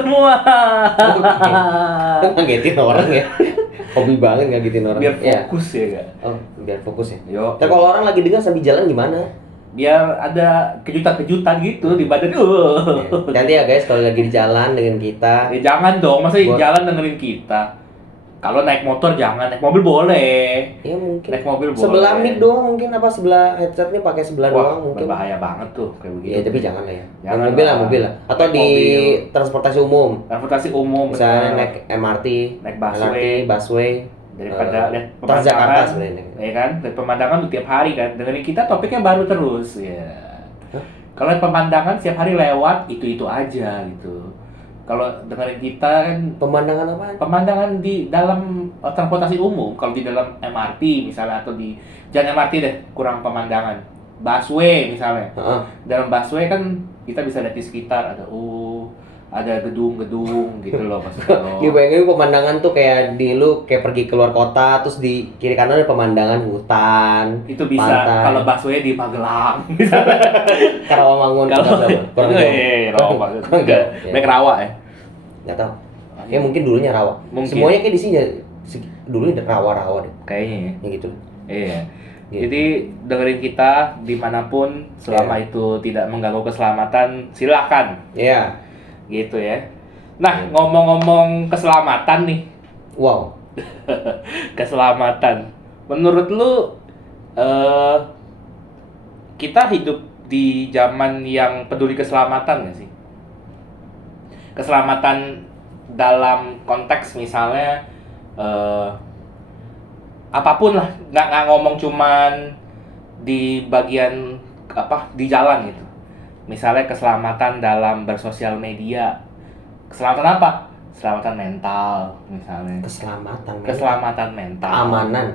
semua. Ngagetin orang ya. Hobi banget ngagetin orang. Biar fokus ya Kak. Oh, biar fokus ya. Yo. Tapi kalau orang lagi dengar sambil jalan gimana? Biar ada kejutan-kejutan gitu di badan. Nanti ya guys kalau lagi di jalan dengan kita. Jangan dong, masa Buat- jalan dengerin kita. Kalau naik motor jangan, naik mobil boleh. Ya mungkin. Naik mobil boleh. Sebelah mic doang mungkin apa sebelah headsetnya pakai sebelah doang mungkin. Berbahaya banget tuh kayak begitu. Iya tapi jangan lah ya. Jangan mobil lah. lah mobil lah. Atau Naik di mobil. transportasi umum. Transportasi umum. Misalnya benar. naik MRT, Naik busway. LRT, busway. Daripada lihat Transjakarta pemandangan, sebenarnya. ya kan? Lihat pemandangan tuh tiap hari kan. Dengerin kita topiknya baru terus ya. Kalau lihat pemandangan setiap hari lewat itu aja gitu. Kalau dengerin kita kan Pemandangan apaan? pemandangan di dalam transportasi umum, kalau di dalam MRT misalnya atau di jangan MRT deh, kurang pemandangan. Busway misalnya. Heeh. Dalam busway kan kita bisa lihat di sekitar ada gedung-gedung gitu loh maksudnya. Gue bayangin pemandangan tuh kayak di lu kayak pergi keluar kota terus di kiri kanan ada pemandangan hutan. Itu bisa pantai. kalau busway di Magelang. Karawamangun Kalau kurang jauh. Rawa Kurang jauh. Baik Rawa ya. Nggak tahu. Kayak mungkin dulunya rawa. Mungkin. Semuanya kayak di sini dulunya rawa-rawa deh. Kayaknya ya. Ya gitu. Iya. Gitu. Jadi dengerin kita dimanapun selama itu tidak mengganggu keselamatan silakan Iya. gitu ya. Nah ngomong-ngomong keselamatan nih, Wow. keselamatan. Menurut lu kita hidup di zaman yang peduli keselamatan nggak sih? Keselamatan dalam konteks misalnya apapun lah, nggak ngomong cuman di bagian di jalan gitu. Misalnya keselamatan dalam bersosial media. Keselamatan apa? Keselamatan mental misalnya. Keselamatan mental.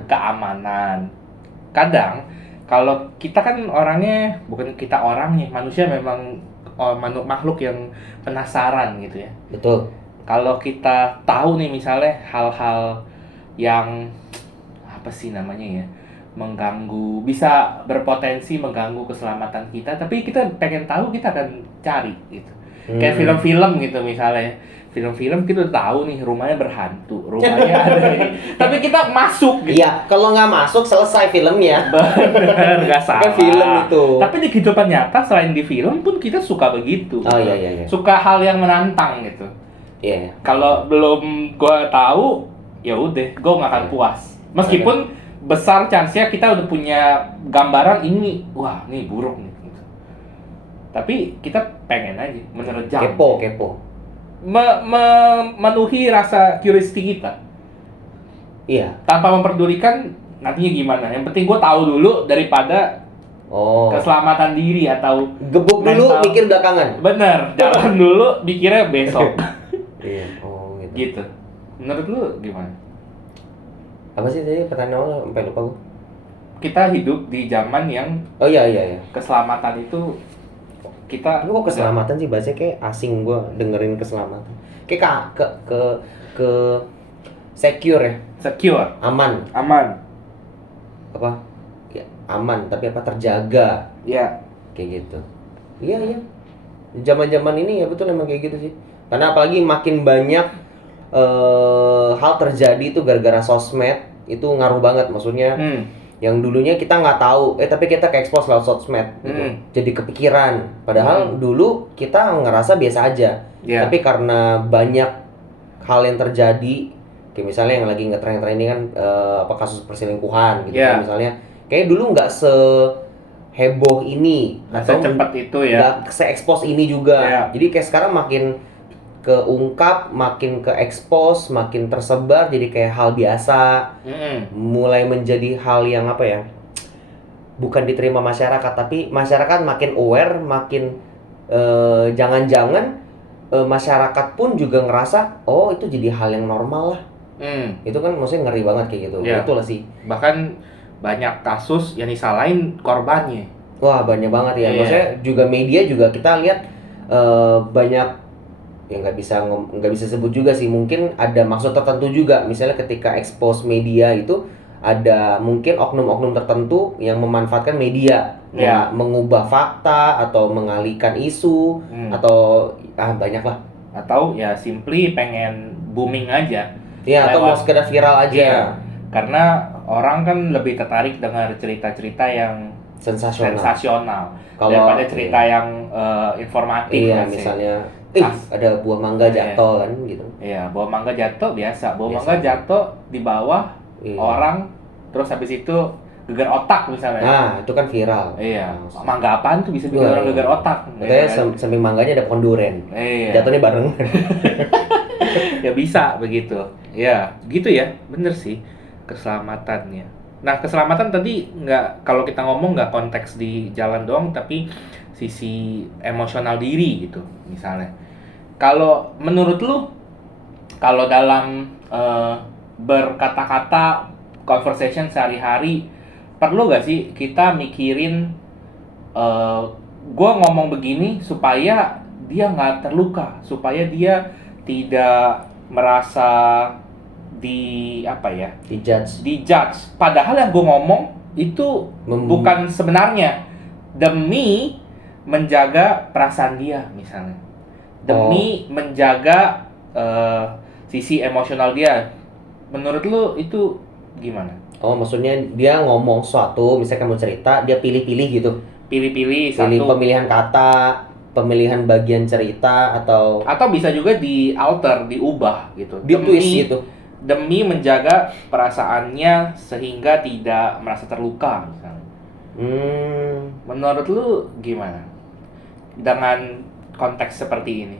Keamanan. Kadang kalau kita kan orangnya, bukan kita orangnya, manusia memang makhluk yang penasaran gitu ya. Betul. Kalau kita tahu nih misalnya hal-hal yang apa sih namanya ya, mengganggu, bisa berpotensi mengganggu keselamatan kita, tapi kita pengen tahu, kita akan cari gitu. Kayak film-film gitu misalnya. Film-film kita udah tahu nih rumahnya berhantu, rumahnya ada ini. Tapi kita masuk gitu. Iya, kalau nggak masuk selesai filmnya. Bener, nggak salah. Kan film itu. Tapi di kehidupan nyata selain di film pun kita suka begitu. Oh iya. Suka hal yang menantang gitu. Iya. Kalau belum gua tahu, ya udah, gua nggak akan puas. Meskipun besar chance-nya kita udah punya gambaran ini, wah, ini buruk nih. Gitu. Tapi kita pengen aja menerjang. Kepo. Memenuhi rasa curiosity kita. Iya. Tanpa memperdulikan nantinya gimana. Yang penting gua tahu dulu daripada keselamatan diri atau gebuk dulu, mental. mikir belakangan. Bener, jalan dulu, mikirnya besok. Iya. Gitu. Gitu. Menurut lu gimana? Apa sih tadi pertanyaan awal sampai lupa gua? Kita hidup di zaman yang Oh iya. keselamatan itu kita. Lu kok keselamatan sih bahasanya kayak asing gua dengerin keselamatan. Kayak ke secure ya. Secure, Aman. Apa? Ya, aman tapi apa terjaga. ya. Kayak gitu. Iya. Zaman-zaman ini ya betul emang kayak gitu sih. Karena apalagi makin banyak hal terjadi itu gara-gara sosmed, itu ngaruh banget. Maksudnya yang dulunya kita nggak tahu, tapi kita ke-expose lewat sosmed gitu. Jadi kepikiran. Padahal dulu kita ngerasa biasa aja. Yeah. Tapi karena banyak hal yang terjadi, kayak misalnya yang lagi ngetren-ngetren ini kan kasus perselingkuhan gitu. Yeah. Kan, misalnya kayak dulu nggak seheboh ini atau secepat itu ya. nggak se-expose ini juga. Yeah. Jadi kayak sekarang makin keungkap, makin ke-expose, makin tersebar, jadi kayak hal biasa. Mulai menjadi hal yang apa ya, bukan diterima masyarakat, tapi masyarakat makin aware, makin jangan-jangan masyarakat pun juga ngerasa oh itu jadi hal yang normal lah. Itu kan maksudnya ngeri banget kayak gitu. Yeah. Itulah sih. Bahkan banyak kasus yang disalahin korbannya. Wah banyak banget ya. Yeah. Maksudnya juga media juga kita lihat banyak ya nggak bisa sebut juga sih, mungkin ada maksud tertentu juga. Misalnya ketika expose media itu ada mungkin oknum-oknum tertentu yang memanfaatkan media, Yeah. mengubah fakta atau mengalihkan isu atau banyak lah atau ya simply pengen booming aja. Ya, atau mau Lewat- sekedar viral aja. Iya. Karena orang kan lebih tertarik dengar cerita-cerita yang Sensasional. sensasional Kalau daripada cerita yang informatif. iya, let's say. misalnya As- ada buah mangga Iya. jatuh kan gitu. Iya, buah mangga jatuh biasa. Buah Biasa. mangga jatuh di bawah Iya. orang, terus habis itu gegar otak misalnya. Nah, itu kan viral. Iya, Nah, mangga apaan tuh bisa bikin Wah, orang gegar otak? katanya Ya kan? samping mangganya ada pohon duren. Iya. Jatuhnya bareng. Ya bisa begitu. Ya, gitu ya. Bener sih keselamatannya. Nah, keselamatan tadi nggak, kalau kita ngomong nggak konteks di jalan doang, tapi sisi emosional diri gitu, misalnya. Kalau menurut lu, kalau dalam berkata-kata conversation sehari-hari, perlu gak sih kita mikirin gue ngomong begini supaya dia nggak terluka, supaya dia tidak merasa dijudge. Padahal yang gue ngomong itu bukan sebenarnya demi menjaga perasaan dia misalnya, demi menjaga sisi emosional dia. Menurut lu itu gimana? Oh, maksudnya dia ngomong sesuatu, misalkan mau cerita, dia pilih-pilih gitu. Pilih Pilih satu, pemilihan kata, pemilihan bagian cerita, atau bisa juga di alter, diubah gitu, di twist gitu. demi menjaga perasaannya sehingga tidak merasa terluka misalnya. Menurut lu gimana dengan konteks seperti ini?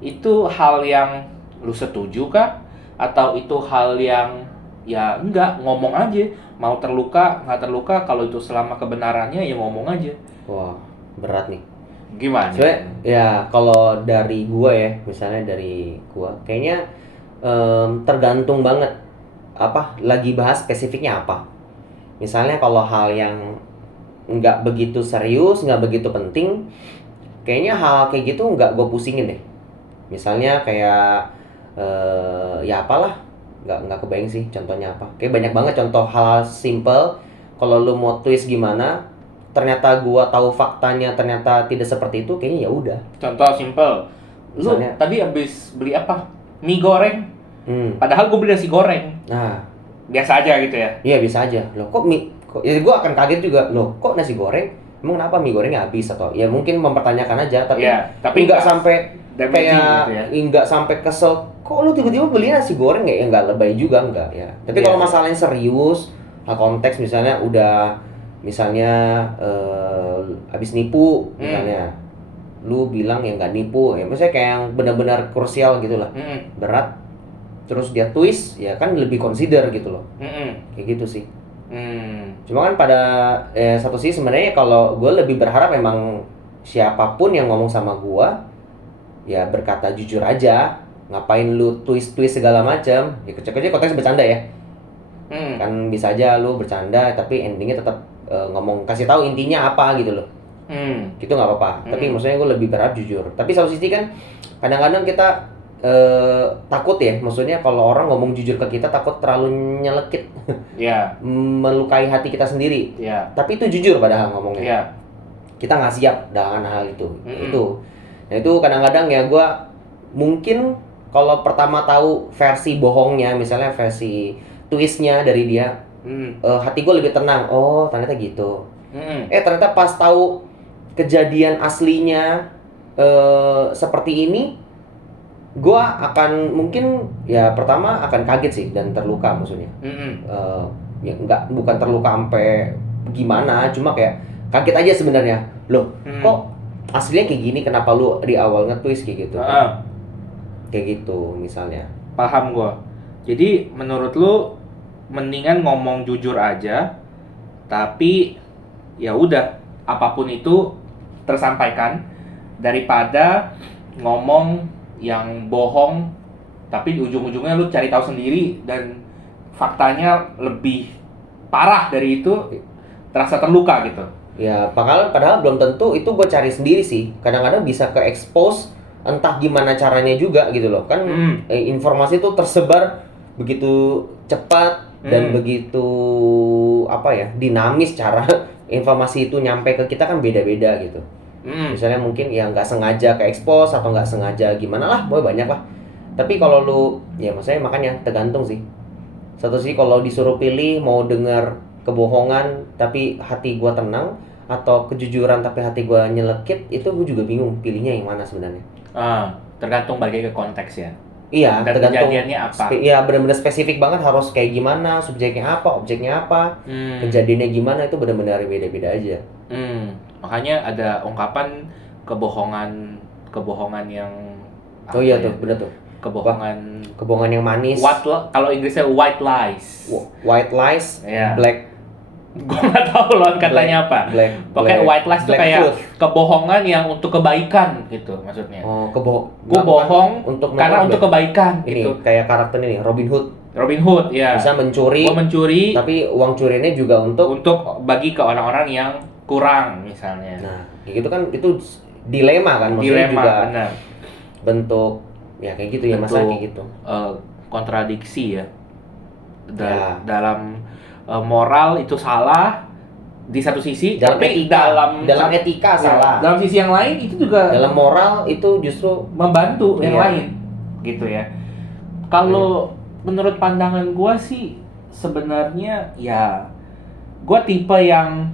Itu hal yang lu setuju kah? Atau itu hal yang ya enggak, ngomong aja, mau terluka nggak terluka, kalau itu selama kebenarannya ya ngomong aja. Wah, berat nih. Gimana? Sebenarnya ya kalau dari gua ya, misalnya dari gua, kayaknya tergantung banget lagi bahas spesifiknya apa. Misalnya kalau hal yang nggak begitu serius, nggak begitu penting, kayaknya hal kayak gitu nggak gua pusingin deh. Misalnya kayak ya apalah, nggak kebayang sih contohnya apa. Kayak banyak banget contoh hal simple. Kalau lu mau twist gimana, ternyata gua tahu faktanya ternyata tidak seperti itu, kayaknya ya udah. Contoh simple, lu Misalnya, tadi habis beli apa? Mie goreng. Padahal gue beli nasi goreng. Nah, Biasa aja gitu ya. iya bisa aja. Loh kok mie? Ya gue akan kaget juga. Loh kok nasi goreng? Emang kenapa mie gorengnya habis? Atau ya mungkin mempertanyakan aja, tapi Ya, tapi nggak sampai damaging kayak gitu ya. nggak sampai kesel. Kok lu tiba-tiba beli nasi goreng ya? Nggak lebay juga nggak ya. Tapi kalau masalahnya serius, konteks misalnya udah misalnya habis nipu misalnya, lu bilang ya nggak nipu, ya maksudnya kayak yang benar-benar krusial gitu lah, berat, terus dia twist, ya kan lebih consider gitu loh, kayak gitu sih. Cuma kan pada satu sisi sebenarnya kalau gue lebih berharap memang siapapun yang ngomong sama gue ya berkata jujur aja, ngapain lu twist segala macam, ya kecil-kecil konteks bercanda ya. Kan bisa aja lu bercanda tapi endingnya tetap ngomong, kasih tahu intinya apa gitu loh. Gitu nggak apa-apa. Tapi maksudnya gue lebih berharap jujur. Tapi satu sisi kan kadang-kadang kita takut ya, maksudnya kalau orang ngomong jujur ke kita takut terlalu nyelekit, melukai hati kita sendiri. Tapi itu jujur padahal ngomongnya. Kita nggak siap dengan hal itu. Nah itu kadang-kadang ya gue mungkin kalau pertama tahu versi bohongnya, misalnya versi twistnya dari dia, hati gue lebih tenang. Oh ternyata gitu. Ternyata pas tahu kejadian aslinya seperti ini, gue akan mungkin ya pertama akan kaget sih dan terluka maksudnya. Ya bukan terluka sampai gimana, cuma kayak kaget aja sebenarnya. Loh, kok aslinya kayak gini, kenapa lu di awal nge-twist kayak gitu? Kayak gitu misalnya. Paham gue. Jadi menurut lu mendingan ngomong jujur aja, tapi ya udah apapun itu tersampaikan, daripada ngomong yang bohong tapi ujung-ujungnya lu cari tahu sendiri dan faktanya lebih parah dari itu, terasa terluka gitu. Ya padahal belum tentu itu gue cari sendiri sih. Kadang-kadang bisa ke expose entah gimana caranya juga gitu loh kan. Informasi itu tersebar begitu cepat dan begitu dinamis cara informasi itu nyampe ke kita kan beda-beda gitu. Misalnya mungkin ya nggak sengaja ke expose atau nggak sengaja gimana lah, boy banyak lah. Tapi kalau lu, ya maksudnya makanya tergantung sih. Satu sih kalau disuruh pilih mau dengar kebohongan tapi hati gua tenang, atau kejujuran tapi hati gua nyelekit, itu gua juga bingung pilihnya yang mana sebenarnya. Tergantung balik ke konteks ya. Iya, Dan tergantung kejadiannya apa. Iya, benar-benar spesifik banget, harus kayak gimana, subjeknya apa, objeknya apa, kejadiannya gimana, itu benar-benar beda-beda aja. Makanya ada ungkapan kebohongan yang Oh iya tuh, bener tuh. Kebohongan yang manis. Kalau Inggrisnya white lies. White lies, Iya. black. Gue nggak tahu loh katanya apa. Pokoknya white lies tuh kayak kebohongan yang untuk kebaikan gitu maksudnya. Oh, gue bohong karena untuk kebaikan ini gitu. Kayak karakter ini Robin Hood ya. Bisa mencuri. Gue mencuri. Tapi uang curiannya juga untuk bagi ke orang-orang yang kurang misalnya. Nah, gitu kan, itu dilema kan, maksudnya juga benar. Bentuk ya kayak gitu ya, masalah kayak gitu. Kontradiksi ya. Dalam moral itu salah di satu sisi, tapi dalam etika salah. Dalam sisi yang lain itu juga dalam moral itu justru membantu yang lain, gitu ya. Kalau menurut pandangan gua sih sebenarnya ya gua tipe yang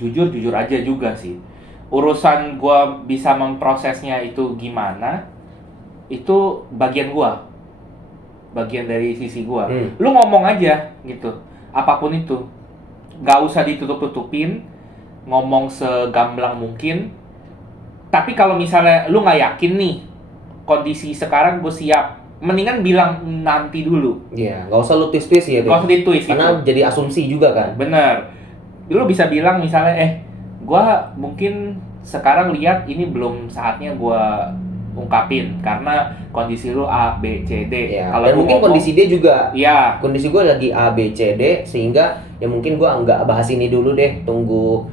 jujur aja juga sih. Urusan gua bisa memprosesnya itu gimana, itu bagian gua. Bagian dari sisi gua. Lu ngomong aja gitu, apapun itu, nggak usah ditutup-tutupin, ngomong segamblang mungkin. Tapi kalau misalnya lu nggak yakin nih kondisi sekarang gue siap, mendingan bilang nanti dulu. Iya, nggak usah lu twist ya. Nggak usah ditwist karena gitu. Jadi asumsi juga kan. Bener. Lu bisa bilang misalnya gua mungkin sekarang lihat ini belum saatnya gua ungkapin karena kondisi lu A, B, C, D. Ya, kalau mungkin kondisi D juga. Iya. Kondisi gue lagi A, B, C, D, sehingga ya mungkin gue nggak bahas ini dulu deh, tunggu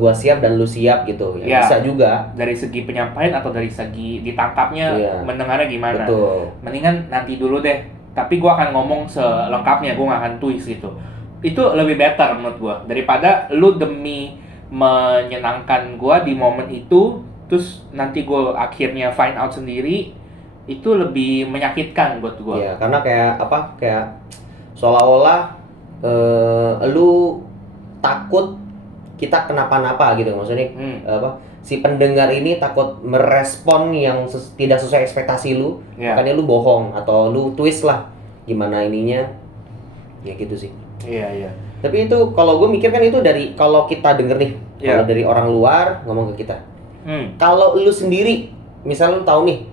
gue siap dan lu siap gitu. Ya, bisa juga. Dari segi penyampaian atau dari segi ditangkapnya, mendengarnya gimana. Betul. Mendingan nanti dulu deh. Tapi gue akan ngomong selengkapnya, gue nggak akan twist gitu. Itu lebih better menurut gue daripada lu demi menyenangkan gue di momen itu, terus nanti gue akhirnya find out sendiri, itu lebih menyakitkan buat gue. Ya, karena kayak seolah-olah lu takut kita kenapa-napa gitu, maksudnya si pendengar ini takut merespon yang tidak sesuai ekspektasi lu, makanya lu bohong atau lu twist lah gimana ininya, ya gitu sih. Iya. Tapi itu kalau gue mikir kan itu dari kalau kita denger nih, kalau dari orang luar ngomong ke kita. Kalau lu sendiri, misal lu tahu nih,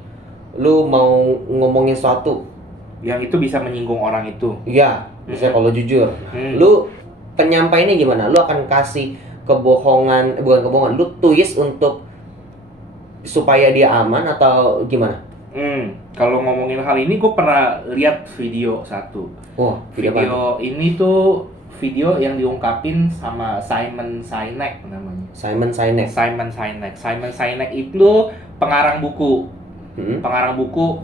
lu mau ngomongin sesuatu yang itu bisa menyinggung orang itu. Iya, misalnya kalau jujur, lu penyampaiannya gimana? Lu akan kasih bukan kebohongan, lu twist untuk supaya dia aman atau gimana? Kalau ngomongin hal ini, gue pernah lihat video satu. Video ini tuh video yang diungkapin sama Simon Sinek namanya. Simon Sinek itu pengarang buku.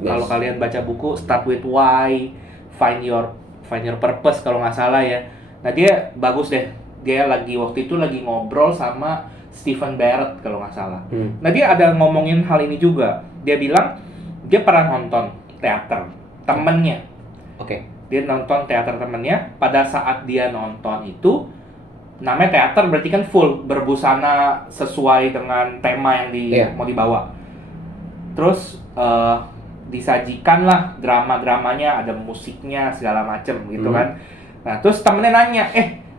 Kalau kalian baca buku Start with Why, Find Your Purpose kalau nggak salah ya. Nah dia bagus deh. Dia waktu itu lagi ngobrol sama Stephen Barrett kalau nggak salah. Nah dia ada ngomongin hal ini juga. Dia bilang dia pernah nonton teater temennya. Dia nonton teater temennya. Pada saat dia nonton itu, namanya teater berarti kan full berbusana sesuai dengan tema yang mau dibawa. Terus disajikan lah drama-dramanya, ada musiknya segala macem gitu kan. Nah terus temennya nanya,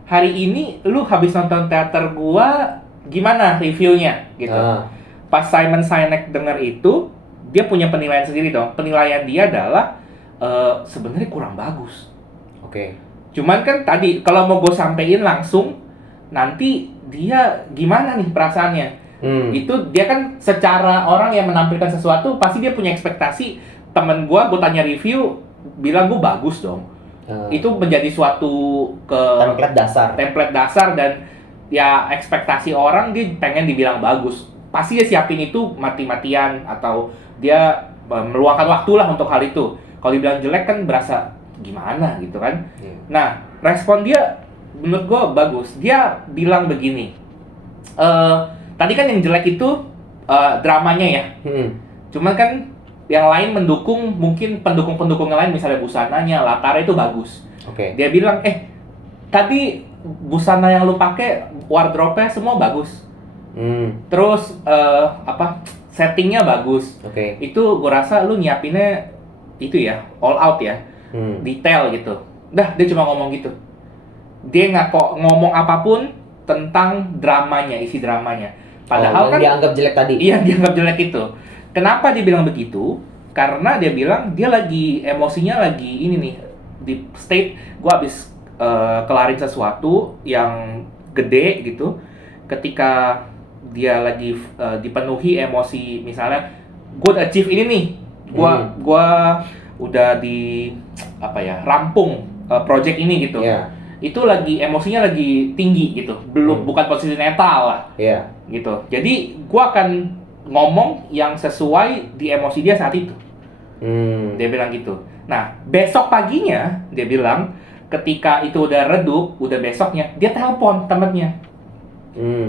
hari ini lu habis nonton teater gua gimana reviewnya gitu. Pas Simon Sinek denger itu, dia punya penilaian sendiri dong. Penilaian dia adalah sebenarnya kurang bagus. Cuman kan tadi kalau mau gue sampein langsung, nanti dia gimana nih perasaannya. Itu dia kan secara orang yang menampilkan sesuatu pasti dia punya ekspektasi. Temen gue tanya review, bilang gue bagus dong. Itu menjadi suatu template dasar dan ya ekspektasi orang dia pengen dibilang bagus. Pasti dia siapin itu mati-matian atau dia meluangkan waktu lah untuk hal itu. Kalau dibilang jelek kan berasa gimana gitu kan. Nah respon dia menurut gue bagus. Dia bilang begini, tadi kan yang jelek itu dramanya ya. Cuman kan yang lain mendukung, mungkin pendukung-pendukung yang lain misalnya busananya, latarnya itu bagus. Oke. Dia bilang, tadi busana yang lu pakai, wardrobe-nya semua bagus. Terus settingnya bagus. Oke. Itu gue rasa lu nyiapinnya itu ya, all out ya, detail gitu. Dah, dia cuma ngomong gitu. Dia nggak kok ngomong apapun tentang dramanya, isi dramanya. Padahal kan dianggap jelek tadi. Iya, dianggap jelek itu. Kenapa dia bilang begitu? Karena dia bilang dia lagi emosinya lagi ini nih, di state gue habis kelarin sesuatu yang gede gitu. Ketika dia lagi dipenuhi emosi, misalnya gue achieve ini nih, gue udah di rampung project ini gitu. Itu lagi emosinya lagi tinggi gitu, bukan posisi netral lah. Gitu. Jadi gue akan ngomong yang sesuai di emosi dia saat itu. Dia bilang gitu. Nah, besok paginya dia bilang ketika itu udah redup, udah besoknya dia telepon temennya.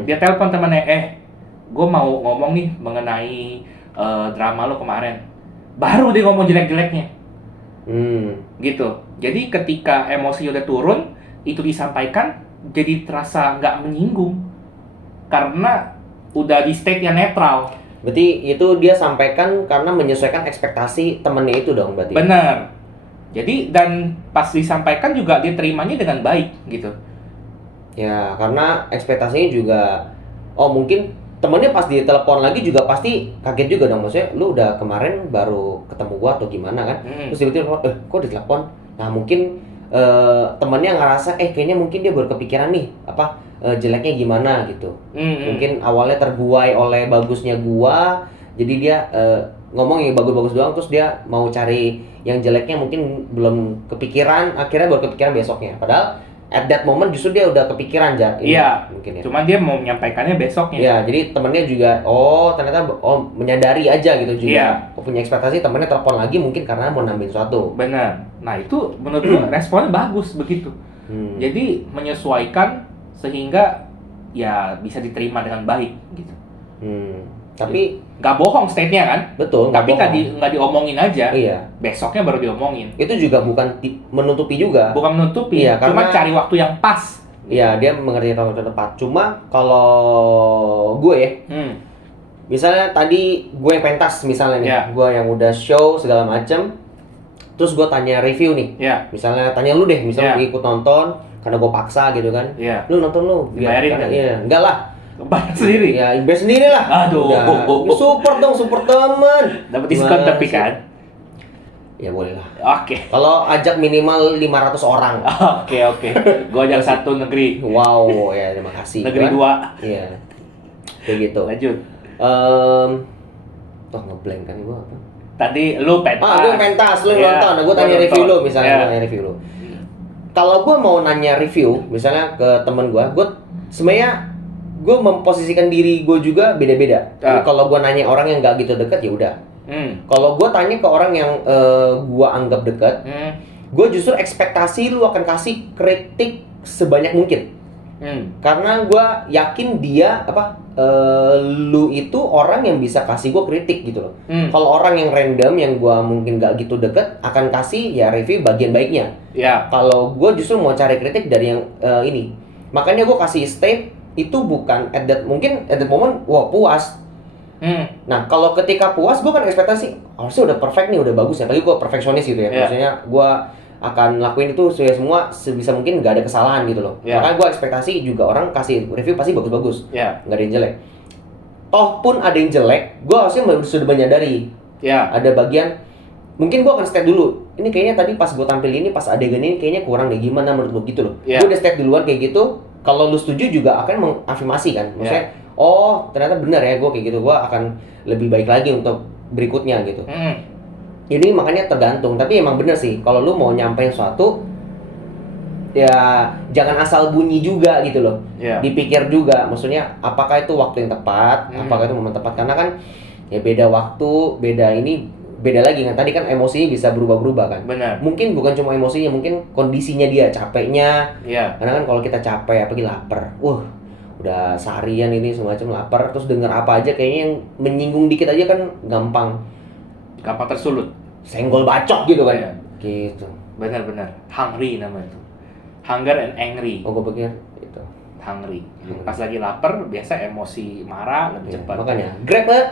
Dia telepon temennya, gue mau ngomong nih mengenai drama lo kemarin. Baru dia ngomong jelek-jeleknya. Gitu. Jadi ketika emosi udah turun, itu disampaikan jadi terasa nggak menyinggung. Karena udah di state yang netral. Berarti itu dia sampaikan karena menyesuaikan ekspektasi temennya itu dong berarti. Benar. Jadi dan pas disampaikan juga dia terimanya dengan baik gitu. Ya, karena ekspektasinya juga mungkin temennya pas ditelepon lagi juga pasti kaget juga dong, maksudnya lu udah kemarin baru ketemu gua atau gimana kan. Terus tiba-tiba kok ditelepon. Nah, mungkin temennya ngerasa kayaknya mungkin dia baru kepikiran nih jeleknya gimana gitu. Mungkin awalnya terbuai oleh bagusnya gua, jadi dia ngomong yang bagus-bagus doang, terus dia mau cari yang jeleknya mungkin belum kepikiran, akhirnya baru kepikiran besoknya. Padahal at that moment justru dia udah kepikiran Iya, mungkin ya. Cuman dia mau menyampaikannya besoknya. Iya, jadi temennya juga ternyata menyadari aja gitu juga. Punya ekspektasi, temennya telepon lagi mungkin karena mau nambahin sesuatu. Benar. Nah, itu menurut gua responnya bagus begitu. Jadi menyesuaikan sehingga ya bisa diterima dengan baik gitu. Tapi nggak bohong state-nya kan? Betul. Tapi nggak diomongin aja. Iya. Besoknya baru diomongin. Itu juga bukan menutupi juga. Bukan menutupi. Iya, cuma karena cari waktu yang pas. Iya, dia mengerti waktu tepat. Cuma kalau gue ya, misalnya tadi gue yang pentas misalnya nih, gue yang udah show segala macem, terus gue tanya review nih. Misalnya tanya lu deh, misalnya ikut nonton karena gue paksa gitu kan. Lu nonton lu, dibayarin kan? Iya, enggak lah. Bayar sendiri? Ya, bayar sendiri lah. Aduh. Support dong, support teman. Dapat diskon tapi kan? Ya boleh lah. Oke. Kalau ajak minimal 500 orang. Oke. Gue ajak satu negeri. Wow, ya terima kasih. Negeri 2. Iya. Kayak gitu. Lanjut. Ngeblank kan gue apa? Tadi lu pentas. Gue pentas, lu nonton. Nah, gue tanya review lu misalnya, tanya review lu. Kalau gue mau nanya review, misalnya ke temen gue sebenarnya gue memposisikan diri gue juga beda-beda. Kalau gue nanya orang yang nggak gitu dekat ya udah. Kalau gue tanya ke orang yang gue anggap dekat, gue justru ekspektasi lu akan kasih kritik sebanyak mungkin. Karena gue yakin dia lu itu orang yang bisa kasih gue kritik gitu loh. Kalau orang yang random yang gue mungkin nggak gitu deket akan kasih ya review bagian baiknya. Kalau gue justru mau cari kritik dari yang ini, makanya gue kasih state itu bukan at that moment wah puas. Nah kalau ketika puas gue kan ekspektasi harusnya udah perfect nih, udah bagus ya. Apalagi gue perfeksionis gitu ya. Maksudnya gue akan lakuin itu semua sebisa mungkin nggak ada kesalahan gitu loh. Makanya gue ekspektasi juga orang kasih review pasti bagus-bagus, nggak ada yang jelek. Toh pun ada yang jelek, gue harusnya sudah menyadari. Ada bagian mungkin gue akan state dulu. Ini kayaknya tadi pas gue tampil ini pas adegan ini kayaknya kurang deh, gimana menurut lu gitu loh. Gue udah state duluan kayak gitu. Kalau lu setuju juga akan mengafirmasi kan. Maksudnya ternyata benar ya gue kayak gitu, gue akan lebih baik lagi untuk berikutnya gitu. Jadi makanya tergantung, tapi emang bener sih kalau lu mau nyampein sesuatu ya jangan asal bunyi juga gitu loh. Dipikir juga, maksudnya apakah itu waktu yang tepat, apakah itu momen tepat, karena kan ya beda waktu, beda lagi kan. Tadi kan emosinya bisa berubah-berubah kan. Benar. Mungkin bukan cuma emosinya, mungkin kondisinya dia, capeknya. Karena kan kalau kita capek apalagi lapar, udah seharian ini semacam lapar, terus denger apa aja kayaknya yang menyinggung dikit aja kan gampang tersulut. senggol bacok gitu kan. Iya. Gitu. Benar-benar. Hungry namanya itu. Hunger and angry. Oh, gue pikir itu. Hungry. Pas lagi lapar biasa emosi marah lebih Iya, cepat. makanya Grab Mbak.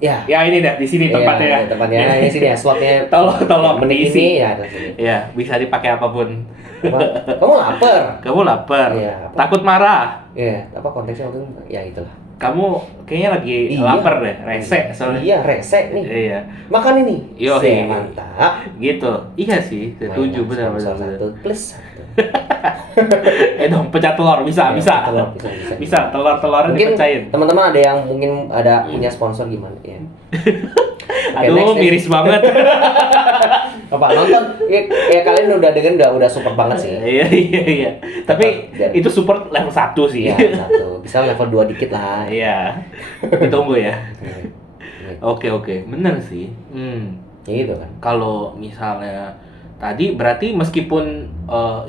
Ya. Ya ini dah di sini tempatnya ya. Iya, tempatnya ini sini ya, slotnya. Tolong menit diisi. ini ya, terus ini. Ya, bisa dipakai apapun. Apa? Kamu lapar? Kamu lapar. Iya, apa? Takut marah. Iya, apa konteksnya waktu itu? Ya itulah. Kamu kayaknya lagi Iya. lapar deh, rese soalnya. Iya, rese nih. Iya. Makan ini. Yo, Sih, mantap. gitu. Iya sih, setuju benar Sponsor benar. satu plus satu. Dong pecah telur bisa Iya, bisa. telur, bisa. Telur-telurnya Mungkin dipecahin. teman-teman ada yang mungkin ada punya sponsor gimana ya? Oke, Aduh, next. miris banget. Apa nonton? Ya kalian udah dengerin udah super banget sih. Iya. Tapi Biar- itu support level 1 sih. Iya, satu. Bisa level 2 dikit lah. Iya. Ditunggu ya. Iya. Oke. Bener sih. Ya gitu kan. Kalau misalnya tadi berarti meskipun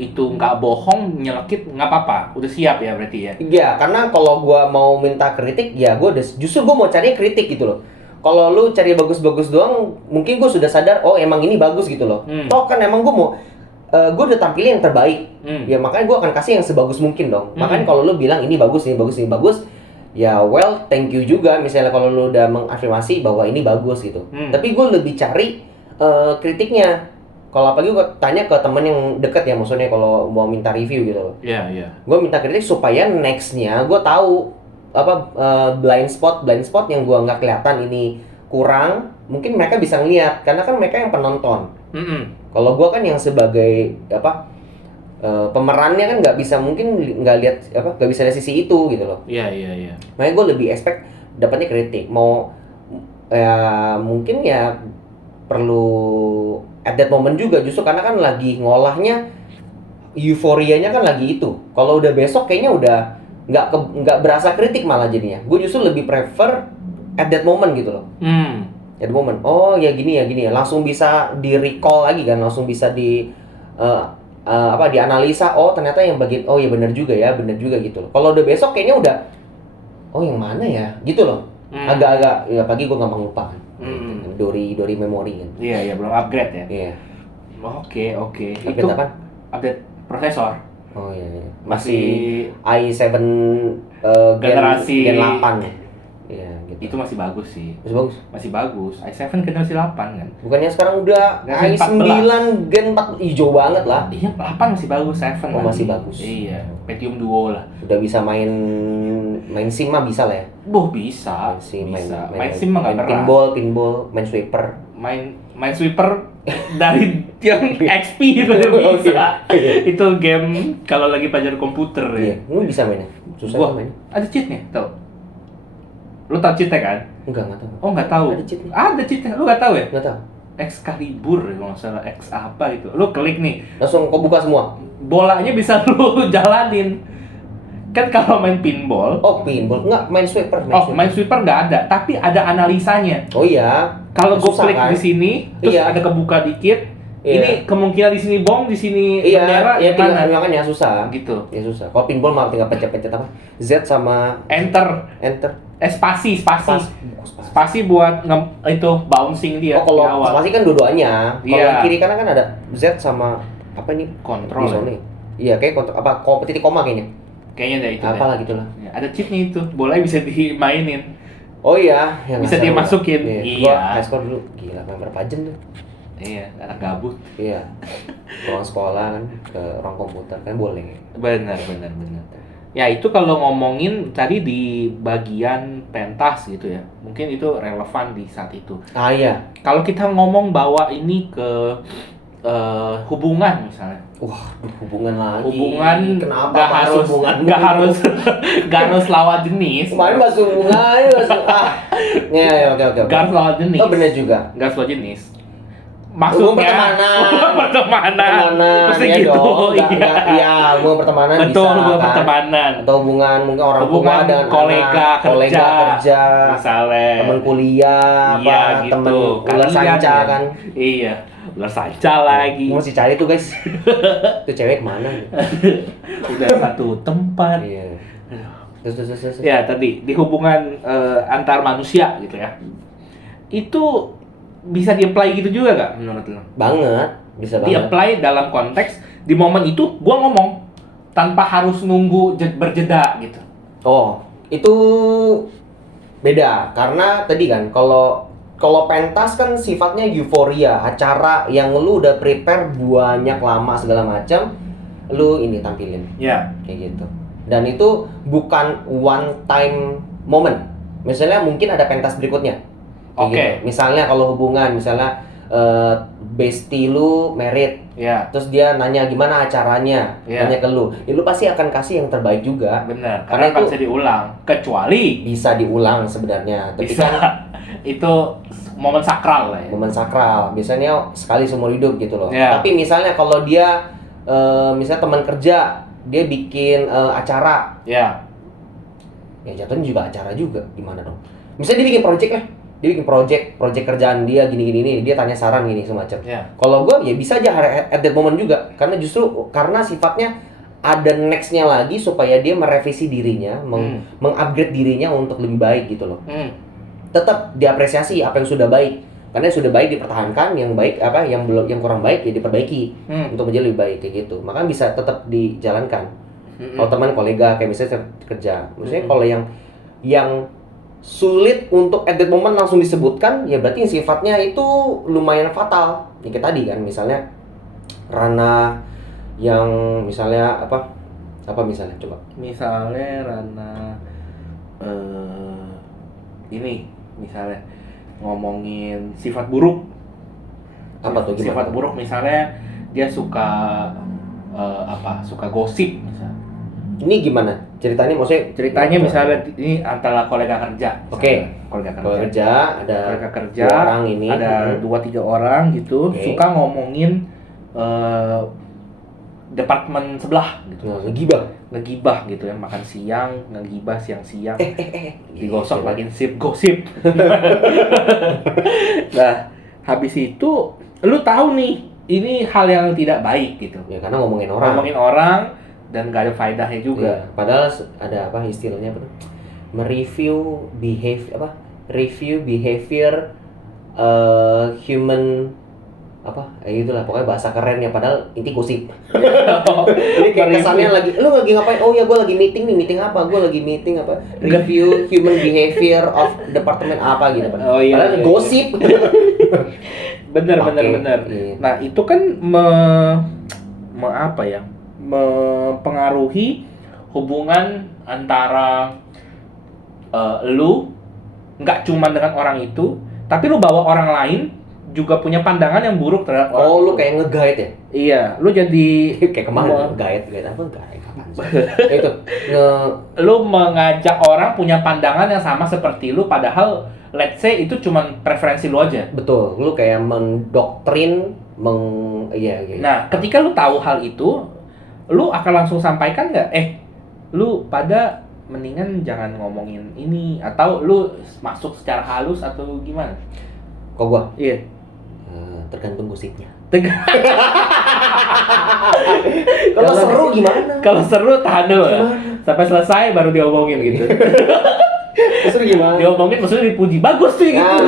itu nggak bohong nyelekit nggak apa-apa. Udah siap ya berarti ya. Iya, karena kalau gua mau minta kritik, ya gua udah justru gua mau cari kritik gitu loh. Kalau lu cari bagus-bagus doang, mungkin gua sudah sadar, oh emang ini bagus gitu loh. Toh kan emang gua mau, gua udah tampilin yang terbaik. Ya makanya gua akan kasih yang sebagus mungkin dong. Makanya kalau lu bilang ini bagus, ya well, thank you juga. Misalnya kalau lu udah mengafirmasi bahwa ini bagus gitu. Tapi gua lebih cari kritiknya. Kalau apalagi gua tanya ke temen yang deket ya, maksudnya kalau mau minta review gitu loh. Iya. Gue minta kritik supaya nextnya gue tahu apa blind spot yang gue nggak kelihatan ini kurang, mungkin mereka bisa ngeliat karena kan mereka yang penonton. Kalau gue kan yang sebagai apa pemerannya kan nggak bisa, mungkin nggak lihat apa, nggak bisa lihat sisi itu gitu loh. Iya. Makanya gue lebih expect dapatnya kritik. Mau ya mungkin ya perlu at that moment juga, justru karena kan lagi ngolahnya, euforianya kan lagi itu. Kalau udah besok kayaknya udah nggak berasa kritik malah jadinya. Gue justru lebih prefer at that moment gitu loh. At that moment. Oh ya gini ya, langsung bisa di recall lagi kan, langsung bisa di dianalisa. Oh ternyata yang bagian, oh ya benar juga gitu loh. Kalau udah besok kayaknya udah, oh yang mana ya gitu loh. Agak-agak ya pagi gue gampang lupa kan. Dori memori kan. Iya, belum upgrade ya. Iya. Oke. Upgrade Itu apa? update prosesor. Oh iya. Masih i7 generasi Gen 8 ya. Iya, gitu. Itu masih bagus sih. Masih bagus. i7 generasi 8 kan. Bukannya sekarang udah Generasi i9 Gen 4 hijau banget lah. Iya, 8 masih bagus, 7 Oh, lagi. masih bagus. Iya, Pentium Duo lah. Udah bisa main SIM mah bisa lah ya. Bisa. Main Main sim mah nggak berat. pinball, main sweeper. Main sweeper dari yang XP itu bisa. Itu game kalau lagi pelajar komputer ya. Iya, lu bisa mainnya. Susah Gua tuh mainnya. ada cheatnya, tau? Lu tau cheatnya kan? Enggak tahu. Oh nggak tahu. Ada cheatnya. Ada cheatnya, lu nggak tahu ya? Enggak tahu. Excalibur kalau nggak salah, X apa gitu. Lu klik nih, Langsung kau buka semua. bolanya bisa lu jalanin. Kan kalau main pinball, Oh, pinball. Enggak, main sweeper. main sweeper nggak ada, tapi ada analisanya. Oh iya. Kalau gue Susah, klik kan? di sini, terus Iya. ada kebuka dikit, Iya. ini kemungkinan di sini bom, di sini bendera, Iya, mana? makanya susah. Gitu. Ya susah. Kalau pinball malah tinggal pencet-pencet apa? Z sama Enter, enter. spasi Pas. buat itu bouncing dia Oh, kalau di awal. spasi kan dua-duanya. Kalau Iya. yang kiri kanan kan ada Z sama apa ini? Kontrol. Di zone. Iya, kayak kontrol apa? Titik koma kayaknya. Kayaknya deh itu. Apalah gitulah. Ya, ada cheatnya itu, bolanya bisa dimainin. Oh iya, yang Bisa nggak salah. dimasukin. Iya. Iya. Gua high score dulu. Gila, main berapa jam tuh? Iya, anak gabut. Iya. Pulang sekolah kan ke ruang komputer kan boleh. Benar. Ya itu kalau ngomongin tadi di bagian pentas gitu ya, mungkin itu relevan di saat itu. Ah iya. Kalau kita ngomong bawa ini ke hubungan misalnya, Wah, hubungan lagi. hubungan Kenapa nggak bahas harus hubungan? nggak harus lawan jenis, Kemarin bahas hubungan, Ya, oke. nggak harus lawan jenis, Oh, benar juga. nggak harus lawan jenis. Hubungan Maksudnya pertemanan, mesti iya gitu. dong. Iya, hubungan pertemanan Betul, bisa hubungan kan? pertemanan. Atau hubungan mungkin orang Hubungan tua dan kolega anak, kolega kerja, misalnya. teman kuliah, Iya, apa, gitu. teman ular Kalian sanca ya. kan. Iya, ular sanca lagi. Gua masih cari tuh guys. Itu cewek kemana? Udah satu tempat. Iya. Terus. Ya tadi di hubungan antar manusia gitu ya. Itu bisa di-apply gitu juga gak menurut lo? Banget, bisa banget. Di-apply dalam konteks di momen itu gua ngomong tanpa harus nunggu berjeda gitu. Oh, itu beda karena tadi kan kalau pentas kan sifatnya euforia, acara yang lu udah prepare banyak lama segala macam, lu ini tampilin. Ya. Kayak gitu. Dan itu bukan one time moment. Misalnya mungkin ada pentas berikutnya. Kayak Oke. gitu. Misalnya kalau hubungan, misalnya bestie lu married, Ya. terus dia nanya gimana acaranya, Iya. nanya ke lu, ya lu pasti akan kasih yang terbaik juga. Benar. Karena Karena nggak itu- bisa diulang kecuali Bisa diulang sebenarnya, tapi bisa kan itu momen sakral lah ya. momen sakral, biasanya sekali seumur hidup gitu loh. Iya. Tapi misalnya kalau dia misalnya teman kerja, dia bikin acara, Ya. ya jatuhnya juga acara juga, gimana dong? Misalnya dia bikin project lah, dia bikin project kerjaan dia gini, dia tanya saran gini semacam. Ya. Kalau gue ya bisa aja at that moment juga, karena justru karena sifatnya ada nextnya lagi supaya dia merevisi dirinya, mengupgrade dirinya untuk lebih baik gitu loh. Tetap diapresiasi apa yang sudah baik, karena yang sudah baik dipertahankan, yang baik apa yang belum yang kurang baik ya diperbaiki untuk menjadi lebih baik kayak gitu. Maka bisa tetap dijalankan. Kalau teman kolega kayak misalnya kerja, maksudnya kalau yang sulit untuk at that moment langsung disebutkan, ya berarti yang sifatnya itu lumayan fatal. Ya kayak tadi kan, misalnya ranah yang misalnya apa misalnya coba. Misalnya ranah ini misalnya ngomongin sifat buruk. Apa tuh, gimana? Sifat buruk misalnya dia suka suka gosip misalnya. Ini gimana ceritanya, maksudnya? Ceritanya misalnya ini antara kolega kerja. Oke. Kolega Kalau kerja ada kolega kerja dua orang ini, ada 2-3 orang gitu. Oke. Suka ngomongin departemen sebelah gitu. Ngegibah gitu ya, makan siang ngegibah siang-siang, digosok lagi gosip. Nah habis itu lu tahu nih ini hal yang tidak baik gitu, ya karena ngomongin orang dan gak ada faedahnya juga. Iya, padahal ada apa istilahnya apa tuh? Review behavior human apa? Itulah pokoknya bahasa keren ya, padahal inti gosip. Ini kayak kesannya lu lagi ngapain? Oh ya, gue lagi meeting nih. Meeting apa? Gue lagi meeting apa? Review human behavior of departemen apa gitu. Oh, iya, Padahal iya. gosip. Bener. Iya. Nah itu kan apa ya, mempengaruhi hubungan antara lu nggak cuma dengan orang itu, tapi lu bawa orang lain juga punya pandangan yang buruk terhadap orang. Oh, lu itu. kayak nge-guide ya? Iya, lu jadi Kayak kemarin guide apa? Guide kapan sih? Ya itu lu mengajak orang punya pandangan yang sama seperti lu, padahal let's say itu cuman preferensi lu aja. betul, lu kayak mendoktrin, iya. Nah, ketika lu tahu hal itu, lu akan langsung sampaikan nggak? Lu pada mendingan jangan ngomongin ini, atau lu masuk secara halus atau gimana? Kok gua? Iya. Tergantung gosipnya. Kalau Kalau- seru gimana? Kalau seru tahan dulu ya. Sampai selesai baru diomongin gitu. Seru gimana? Diomongin maksudnya dipuji, bagus sih gitu.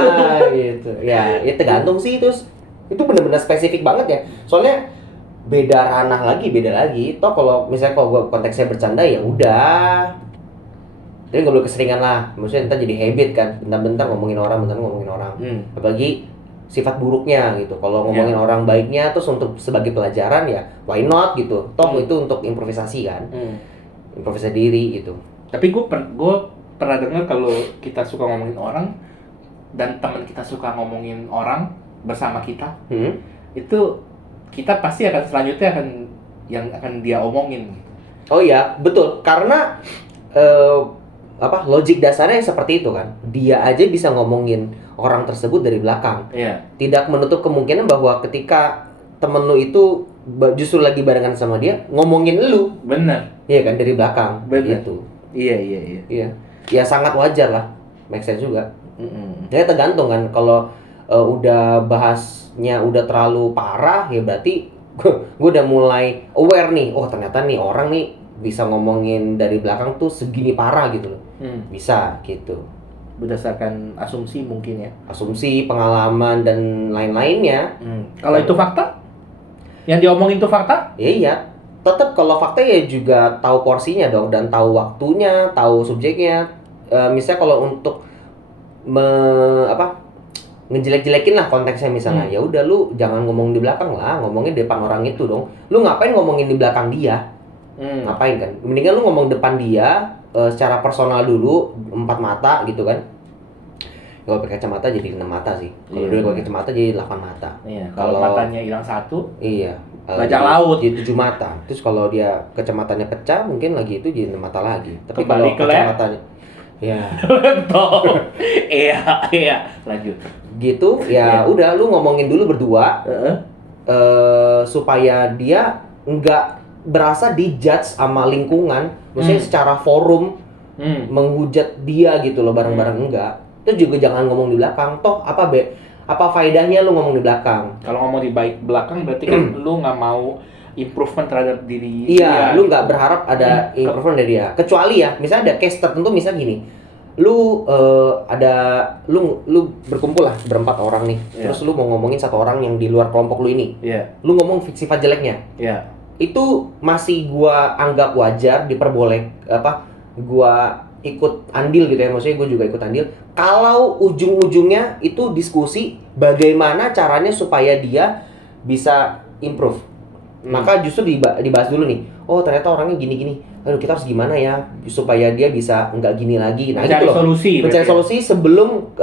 Gitu. Ya tergantung sih itu. Itu benar-benar spesifik banget ya. Soalnya beda ranah lagi, beda lagi. Toh kalau misalnya kalau gua konteksnya bercanda ya udah. Tapi nggak boleh keseringan lah. Maksudnya ntar jadi habit kan. Bentar-bentar ngomongin orang, bentar ngomongin orang. Apalagi sifat buruknya gitu. Kalau ngomongin orang baiknya terus untuk sebagai pelajaran ya why not gitu. Toh itu untuk improvisasi kan. Improvisasi diri gitu. Tapi gue pernah dengar kalau kita suka ngomongin orang dan teman kita suka ngomongin orang bersama kita, itu kita pasti akan selanjutnya akan dia omongin. Oh iya, betul. Karena logik dasarnya seperti itu kan. Dia aja bisa ngomongin orang tersebut dari belakang. Iya. Tidak menutup kemungkinan bahwa ketika temen lu itu justru lagi barengan sama dia ngomongin lu, Bener. iya kan, dari belakang. Bener. Gitu. Iya. Iya. Ya sangat wajar lah. Make sense juga. Ya tergantung kan, kalau udah bahasnya udah terlalu parah ya berarti gue udah mulai aware nih. Oh ternyata nih orang nih bisa ngomongin dari belakang tuh segini parah gitu loh. Bisa gitu. Berdasarkan asumsi mungkin ya. Asumsi, pengalaman dan lain-lainnya. Kalau itu fakta? Yang diomongin itu fakta? Ya iya. Tetap kalau fakta ya juga tahu porsinya dong dan tahu waktunya, tahu subjeknya. Misalnya kalau untuk ngejelek-jelekin lah konteksnya misalnya, ya udah lu jangan ngomong di belakang lah, ngomongin di depan orang itu dong. Lu ngapain ngomongin di belakang dia? Ngapain kan? Mendingan lu ngomong depan dia secara personal dulu, 4 mata gitu kan. Kalau pakai kacamata jadi 6 mata sih. Kalau dia pakai kacamata jadi 8 mata. Iya, kalau matanya hilang 1, iya. bajak laut. Jadi 7 mata. Terus kalau dia kacamatanya pecah, mungkin lagi itu jadi 6 mata lagi. Tapi Kembali kalau kacamatanya ya betul. Iya, lanjut. gitu ya udah lu ngomongin dulu berdua supaya dia nggak berasa dijudge sama lingkungan, maksudnya secara forum menghujat dia gitu loh bareng-bareng enggak. Terus juga jangan ngomong di belakang. Toh apa faedahnya lu ngomong di belakang? Kalau ngomong di belakang berarti kan lu nggak mau improvement terhadap diri iya, dia, lu nggak berharap ada improvement dari dia. Kecuali ya, misalnya ada case tertentu, misalnya gini. Lu lu berkumpul lah berempat orang nih. Terus lu mau ngomongin satu orang yang di luar kelompok lu ini. Lu ngomong sifat jeleknya. Itu masih gua anggap wajar, gua ikut andil gitu ya, maksudnya gua juga ikut andil. Kalau ujung-ujungnya itu diskusi bagaimana caranya supaya dia bisa improve. Maka justru dibahas dulu nih. Oh, ternyata orangnya gini-gini. Aduh, kita harus gimana ya supaya dia bisa nggak gini lagi. Nah, mencari solusi. Mencari solusi sebelum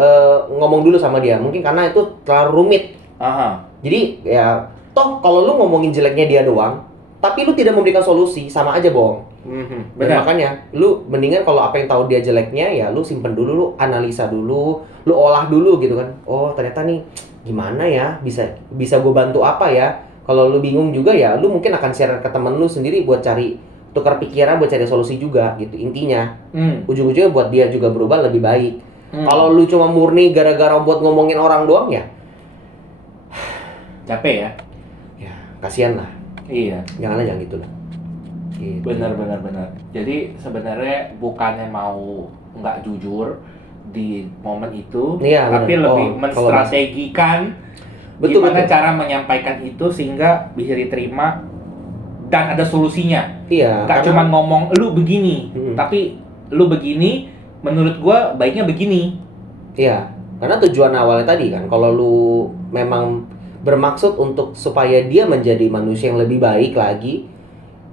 ngomong dulu sama dia. Mungkin karena itu terlalu rumit. Jadi ya toh kalau lu ngomongin jeleknya dia doang, tapi lu tidak memberikan solusi, sama aja bohong. Dan makanya lu mendingan kalau apa yang tahu dia jeleknya ya lu simpen dulu, lu analisa dulu, lu olah dulu gitu kan. Oh, ternyata nih gimana ya, bisa gue bantu apa ya. Kalau lu bingung juga ya lu mungkin akan share ke temen lu sendiri buat cari tukar pikiran, buat cari solusi juga gitu intinya. Ujung-ujungnya buat dia juga berubah lebih baik. Kalau lu cuma murni gara-gara buat ngomongin orang doang ya capek ya. Ya kasihan lah. Iya. Jangan gitu lah. Gitu. Benar. Jadi sebenarnya bukannya mau nggak jujur di momen itu, tapi lebih menstrategikan gimana cara menyampaikan itu sehingga bisa diterima dan ada solusinya. Iya. Gak cuma ngomong lu begini, tapi lu begini, menurut gua baiknya begini. Iya. Karena tujuan awalnya tadi kan, kalau lu memang bermaksud untuk supaya dia menjadi manusia yang lebih baik lagi,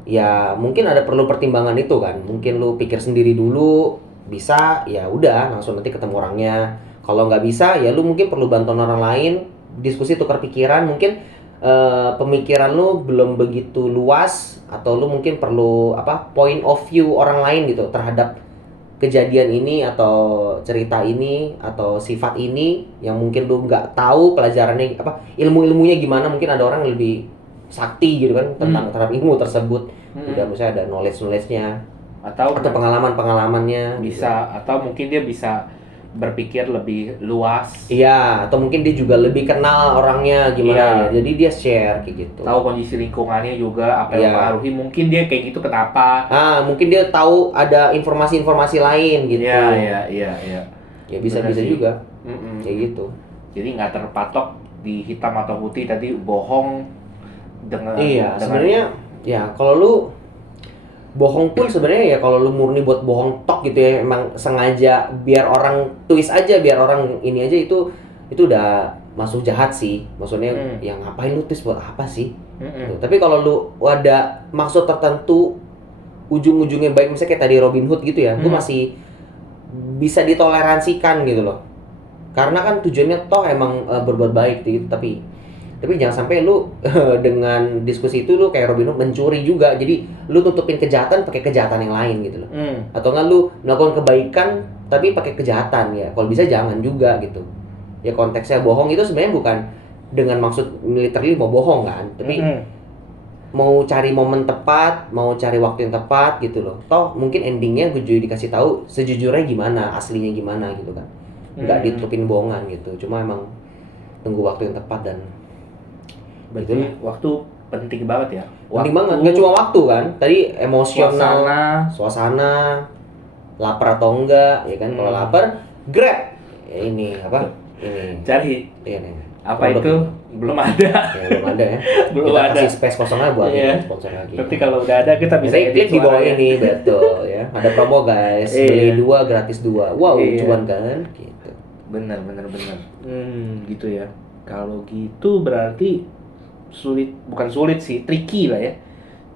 ya mungkin ada perlu pertimbangan itu kan. Mungkin lu pikir sendiri dulu, bisa ya udah langsung nanti ketemu orangnya. Kalau nggak bisa ya lu mungkin perlu bantuan orang lain, diskusi tukar pikiran. Mungkin pemikiran lu belum begitu luas, atau lu mungkin perlu point of view orang lain gitu terhadap kejadian ini atau cerita ini atau sifat ini yang mungkin lu nggak tahu pelajarannya ilmunya gimana. Mungkin ada orang yang lebih sakti gitu kan tentang terhadap ilmu tersebut. Udah misalnya ada knowledge-nya atau pengalaman-pengalamannya bisa gitu. Atau mungkin dia bisa berpikir lebih luas. Iya, atau mungkin dia juga lebih kenal orangnya gimana ya. Jadi dia share kayak gitu. Tahu kondisi lingkungannya juga apa yang mempengaruhi. Mungkin dia kayak gitu kenapa? Mungkin dia tahu ada informasi-informasi lain gitu. Iya. Ya bisa juga. Kayak gitu. Jadi nggak terpatok di hitam atau putih tadi bohong dengan. Iya, sebenarnya ya kalau lu bohong pun sebenarnya ya kalau lu murni buat bohong tok gitu ya, emang sengaja biar orang twist aja, biar orang ini aja, itu udah masuk jahat sih. Maksudnya yang ngapain lu twist buat apa sih? Gitu. Tapi kalau lu ada maksud tertentu, ujung-ujungnya baik, misalnya kayak tadi Robin Hood gitu ya, gue masih bisa ditoleransikan gitu loh. Karena kan tujuannya toh emang berbuat baik gitu, tapi jangan sampai lu dengan diskusi itu lu kayak Robin Hood mencuri juga. Jadi lu tutupin kejahatan pakai kejahatan yang lain gitu loh. Atau enggak lu melakukan kebaikan tapi pakai kejahatan ya. Kalau bisa jangan juga gitu. Ya konteksnya bohong itu sebenarnya bukan dengan maksud literally mau bohong kan, tapi mau cari momen tepat, mau cari waktu yang tepat gitu loh. Toh mungkin endingnya gue juga dikasih tahu sejujurnya gimana, aslinya gimana gitu kan. Enggak ditutupin bohongan gitu. Cuma emang tunggu waktu yang tepat dan berarti waktu penting banget ya. Penting banget, nggak cuma waktu kan. Tadi emosional, suasana, lapar atau enggak, ya kan? Kalau lapar, Grab. Ya, ini apa? Ini. Cari. Iya nih. Apa Produk itu? Belum ada. Ya, belum ada ya. Belum Kita ada. kasih space kosong aja buat Iya. sponsor lagi. Tapi kalau udah ada kita bisa Nanti klik di bawah suaranya. ini, betul ya. Ada promo guys, Iya. beli 2 gratis 2. Wow, Iya. cuan kan? Gitu. Benar. Gitu ya. Kalau gitu berarti bukan sulit sih, tricky lah ya.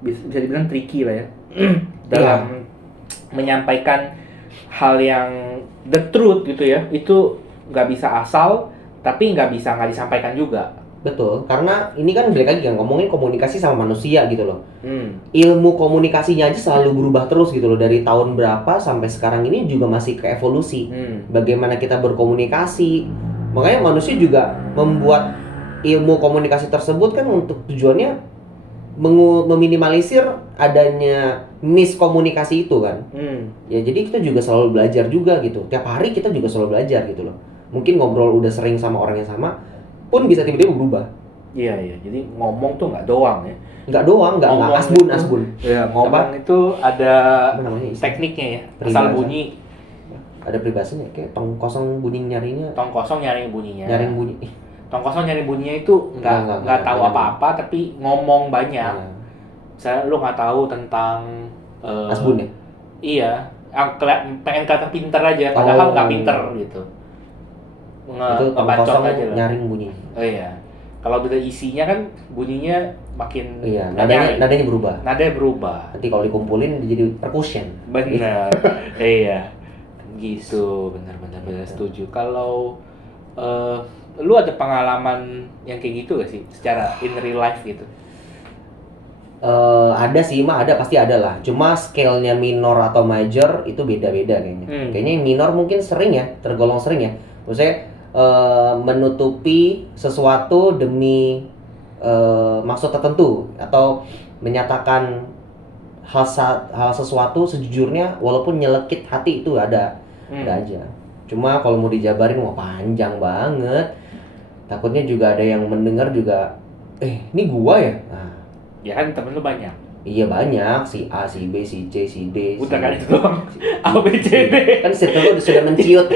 Bisa dibilang tricky lah ya. Dalam menyampaikan hal yang the truth gitu ya. Itu nggak bisa asal, tapi nggak disampaikan juga. Betul, karena ini kan balik lagi kan ngomongin komunikasi sama manusia gitu loh. Ilmu komunikasinya aja selalu berubah terus gitu loh, dari tahun berapa sampai sekarang ini juga masih ke evolusi. Bagaimana kita berkomunikasi. Makanya manusia juga membuat ilmu komunikasi tersebut kan untuk tujuannya meminimalisir adanya miskomunikasi itu kan. Ya jadi kita juga selalu belajar juga gitu. Tiap hari kita juga selalu belajar gitu loh. Mungkin ngobrol udah sering sama orang yang sama pun bisa tiba-tiba berubah. Iya. Jadi ngomong tuh nggak doang ya. Nggak doang, nggak asbun. Ya, ngomong itu ada Apa namanya, tekniknya ya. Peribahasa. Asal bunyi, Ada peribahasanya kayak tong kosong bunyi nyarinya. tong kosong nyaring bunyinya. Nyaring bunyi. Tong kosong nyari bunyinya itu nggak tahu apa-apa, tapi ngomong banyak. Nah, Misalnya lu nggak tahu tentang asbun ya? Iya, pengen kelihatan pinter aja, padahal nggak pinter gitu. Itu tong Ngebacot kosong aja lah. nyaring bunyi. Oh iya, kalau udah isinya kan bunyinya makin Iya, nyaring. nadanya berubah. Nadanya berubah. Nanti kalau dikumpulin jadi percussion. Bener. Iya, gitu, bener setuju. Kalau lu ada pengalaman yang kayak gitu gak sih, secara in real life gitu? Ada sih, ada pasti ada lah. Cuma scale-nya minor atau major itu beda-beda kayaknya. Kayaknya yang minor mungkin sering ya, tergolong sering ya. Maksudnya menutupi sesuatu demi maksud tertentu atau menyatakan hal sesuatu sejujurnya walaupun nyelekit hati itu ada aja. Cuma kalau mau dijabarin wah panjang banget. Takutnya juga ada yang mendengar juga, ini gua ya. Nah, Ya kan temen lu banyak. iya banyak, si A, si B, si C, si D. Udah si kan itu doang. A, B, C, D. Kan circle sudah menciut.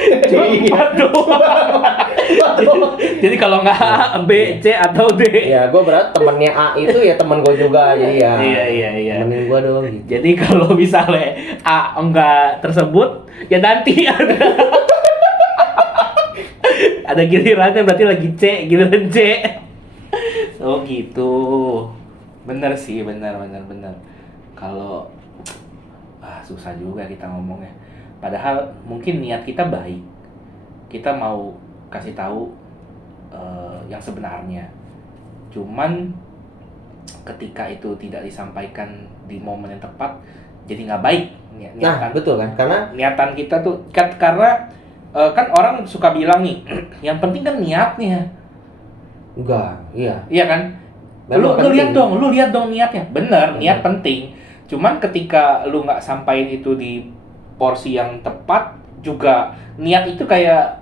Jadi kalau nggak A, B, C atau D. Ya, gue berat temennya A itu ya temen gue juga, jadi ya. Iya. Temenin gue dong gitu. Jadi kalau misalnya A enggak tersebut, ya nanti ada gilirannya, berarti lagi C, giliran C. Oh gitu. Bener sih, bener. Kalau susah juga kita ngomongnya. Padahal mungkin niat kita baik. Kita mau kasih tahu yang sebenarnya. Cuman ketika itu tidak disampaikan di momen yang tepat, jadi nggak baik niatan. Nah, betul kan? Karena niatan kita tuh karena kan orang suka bilang nih, yang penting kan niatnya. enggak, iya. Iya kan? Lu lihat dong niatnya. Bener, niat penting. Cuman ketika lu nggak sampaikan itu di porsi yang tepat, juga niat itu kayak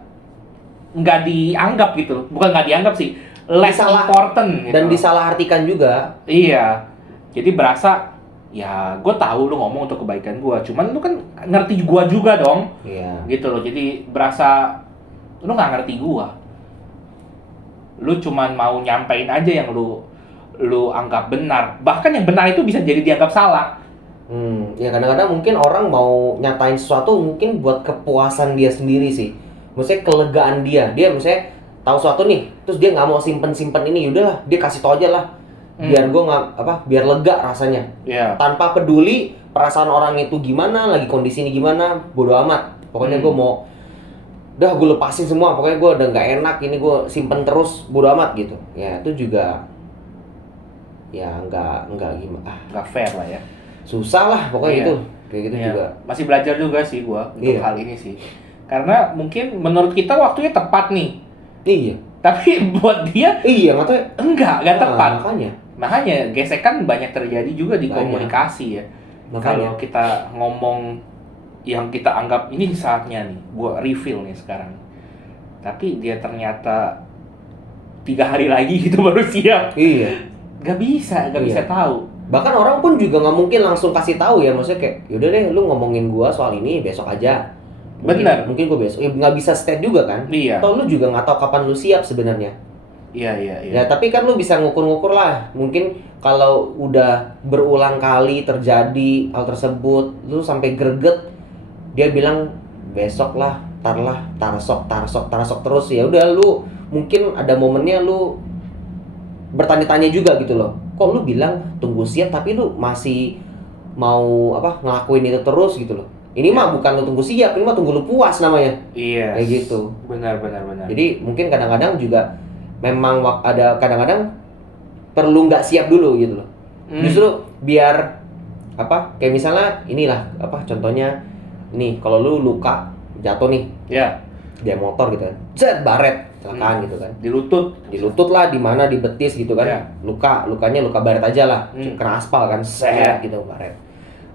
nggak dianggap gitu. Bukan nggak dianggap sih, less important gitu. Dan disalahartikan juga. Iya. Jadi berasa ya gue tahu lu ngomong untuk kebaikan gue, cuman lu kan ngerti gue juga dong. Iya. Gitu loh. Jadi berasa lu nggak ngerti gue. Lu cuman mau nyampein aja yang lu anggap benar. Bahkan yang benar itu bisa jadi dianggap salah. Ya kadang-kadang mungkin orang mau nyatain sesuatu mungkin buat kepuasan dia sendiri sih. Maksudnya kelegaan dia. Dia misalnya tahu sesuatu nih, terus dia nggak mau simpen ini, udahlah, dia kasih tau aja lah. Biar gue biar lega rasanya. Yeah. Tanpa peduli perasaan orang itu gimana, lagi kondisi ini gimana, bodo amat. Pokoknya gue mau, udah gue lepasin semua. Pokoknya gue udah nggak enak, ini gue simpen terus, bodo amat gitu. Ya itu juga, ya nggak gimana. Nggak fair lah ya. Susah lah pokoknya itu, kayak gitu juga. Masih belajar juga sih gue untuk hal ini sih. Karena mungkin menurut kita waktunya tepat nih. Iya. Tapi buat dia, iya nggak tahu. Nggak tepat. Makanya gesekan banyak terjadi juga di komunikasi ya. Kalau Makanya. kita ngomong yang kita anggap ini saatnya nih, gua reveal nih sekarang. Tapi dia ternyata 3 hari lagi gitu baru siap. Iya. nggak bisa Iya. tahu. Bahkan orang pun juga nggak mungkin langsung kasih tahu ya, maksudnya kayak yaudah deh lu ngomongin gua soal ini besok aja. Benar. Mungkin gua besok, ya nggak bisa state juga kan. Iya. Atau lu juga nggak tahu kapan lu siap sebenarnya. Iya. Ya tapi kan lu bisa ngukur-ngukur lah. Mungkin kalau udah berulang kali terjadi hal tersebut, lu sampai greget, dia bilang besok lah, tarsok terus, ya udah lu mungkin ada momennya lu bertanya-tanya juga gitu loh. Kok lu bilang tunggu siap tapi lu masih mau ngelakuin itu terus gitu loh. Ini mah bukan lu tunggu siap, ini mah tunggu lu puas namanya. Iya. Kayak gitu. Benar. Jadi mungkin kadang-kadang juga memang ada kadang-kadang perlu nggak siap dulu gitu loh. Justru biar kayak misalnya inilah contohnya nih, kalau lu luka jatuh nih, Ya. dia motor gitu kan, baret kecelakaan gitu kan, Di lutut lah, di mana, di betis gitu kan, Ya. lukanya luka baret aja lah, kena aspal kan, gitu baret.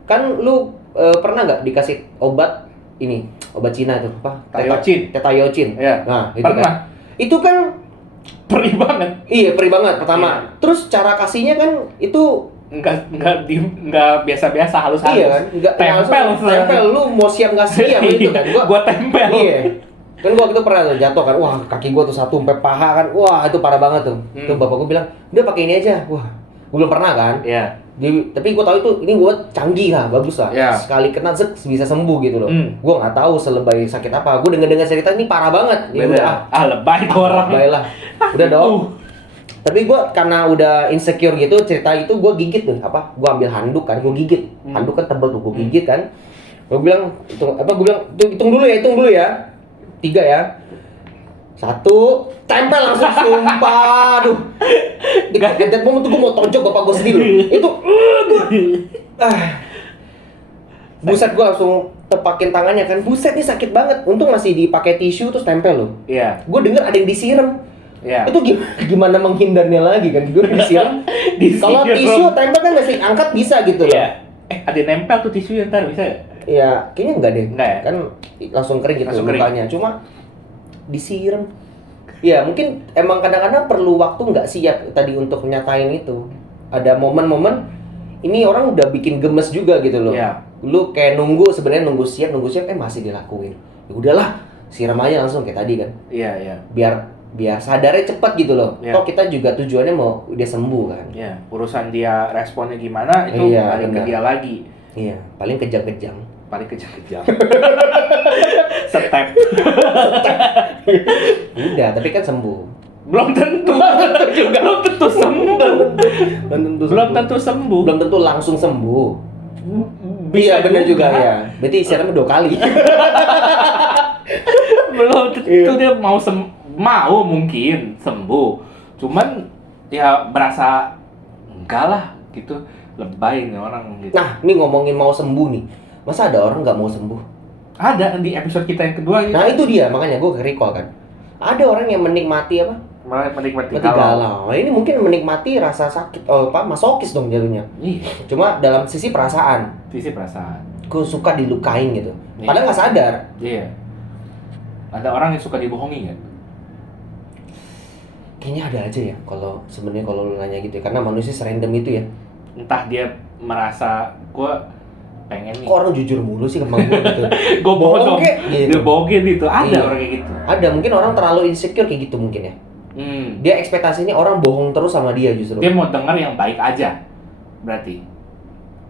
Kan lu pernah nggak dikasih obat Cina itu Tetayocin? Ya. Nah itu Pernah. kan, itu kan Perih banget. iya perih banget pertama. Iya. Terus cara kasihnya kan itu Enggak biasa-biasa halus-halus. iya kan, nggak tempel. Lu mau siap nggak siap itu kan? Gua tempel. Iya. Kan gua waktu itu pernah tuh jatuh kan, wah kaki gua tuh satu sampai paha kan, wah itu parah banget tuh. Tuh bapak gua bilang, udah pakai ini aja. Wah, gua belum pernah kan. Iya. Tapi gua tahu itu ini gua canggih lah, bagus lah. Iya. Sekali kena bisa sembuh gitu loh. Gua Gua nggak tahu selebay sakit apa. Gua dengar cerita ini parah banget. Ya udah lebay tuh orang. lebay lah. Udah dong. Tapi gue karena udah insecure gitu, cerita itu gue gigit tuh gue ambil handuk kan, gue gigit. Handuk kan tebel tuh, gue gigit kan. Gue bilang hitung dulu ya 3 ya, 1 tempel langsung, sumpah. Aduh, at moment tuh gue mau tonjok bapak gue sendiri loh. Itu buset, gue langsung tepakin tangannya kan, buset nih sakit banget. Untung masih dipakai tisu terus tempel loh. Iya. Gue denger ada yang disiram. Iya. Itu gimana menghindarnya lagi kan? Gue disiram. Kalau tisu tempel kan masih angkat bisa gitu loh. Iya. Ada nempel tuh tisu ntar bisa ya? Iya, kayaknya enggak deh. Enggak ya? Kan langsung kering gitu lukanya. Cuma disiram. Ya mungkin emang kadang-kadang perlu waktu nggak siap tadi untuk nyatain itu. Ada momen-momen ini orang udah bikin gemes juga gitu loh. Iya. Lu kayak nunggu siap masih dilakuin. Ya udahlah, siram aja langsung kayak tadi kan. Iya. Biar sadarnya cepat gitu loh. Iya. Toh kita juga tujuannya mau dia sembuh kan. Iya, urusan dia responnya gimana itu balik ke dia lagi. Iya, paling kejang-kejang. Paling kejang-kejang. Step. Udah, tapi kan sembuh. Belum tentu. Belum tentu sembuh. Belum tentu sembuh. Belum tentu langsung sembuh. Bisa benar juga ya. Berarti siarannya 2 kali. Belum tentu dia mau mungkin sembuh. Cuman ya berasa enggak lah gitu. Lebay nih orang gitu. Nah, ini ngomongin mau sembuh nih. Masa ada orang nggak mau sembuh? Ada di episode kita yang kedua gitu. Nah, itu dia. Makanya gue recall kan. Ada orang yang menikmati Menikmati galau. Nah, ini mungkin menikmati rasa sakit. Masokis dong jadinya. Iya. Cuma dalam sisi perasaan. Sisi perasaan. Gue suka dilukain gitu. Iya. Padahal nggak sadar. Iya. Ada orang yang suka dibohongi kan? Kayaknya ada aja ya kalau lu nanya gitu ya. Karena manusia serandom itu ya. Entah dia merasa gue pengen nih. Kok orang jujur mulu sih kemang gue gitu. Gue bohong gitu. Dia bohongin gitu. Ada Iya. orang kayak gitu. Ada, mungkin orang terlalu insecure kayak gitu mungkin ya. Dia ekspektasinya orang bohong terus sama dia justru. Dia mau dengar yang baik aja. Berarti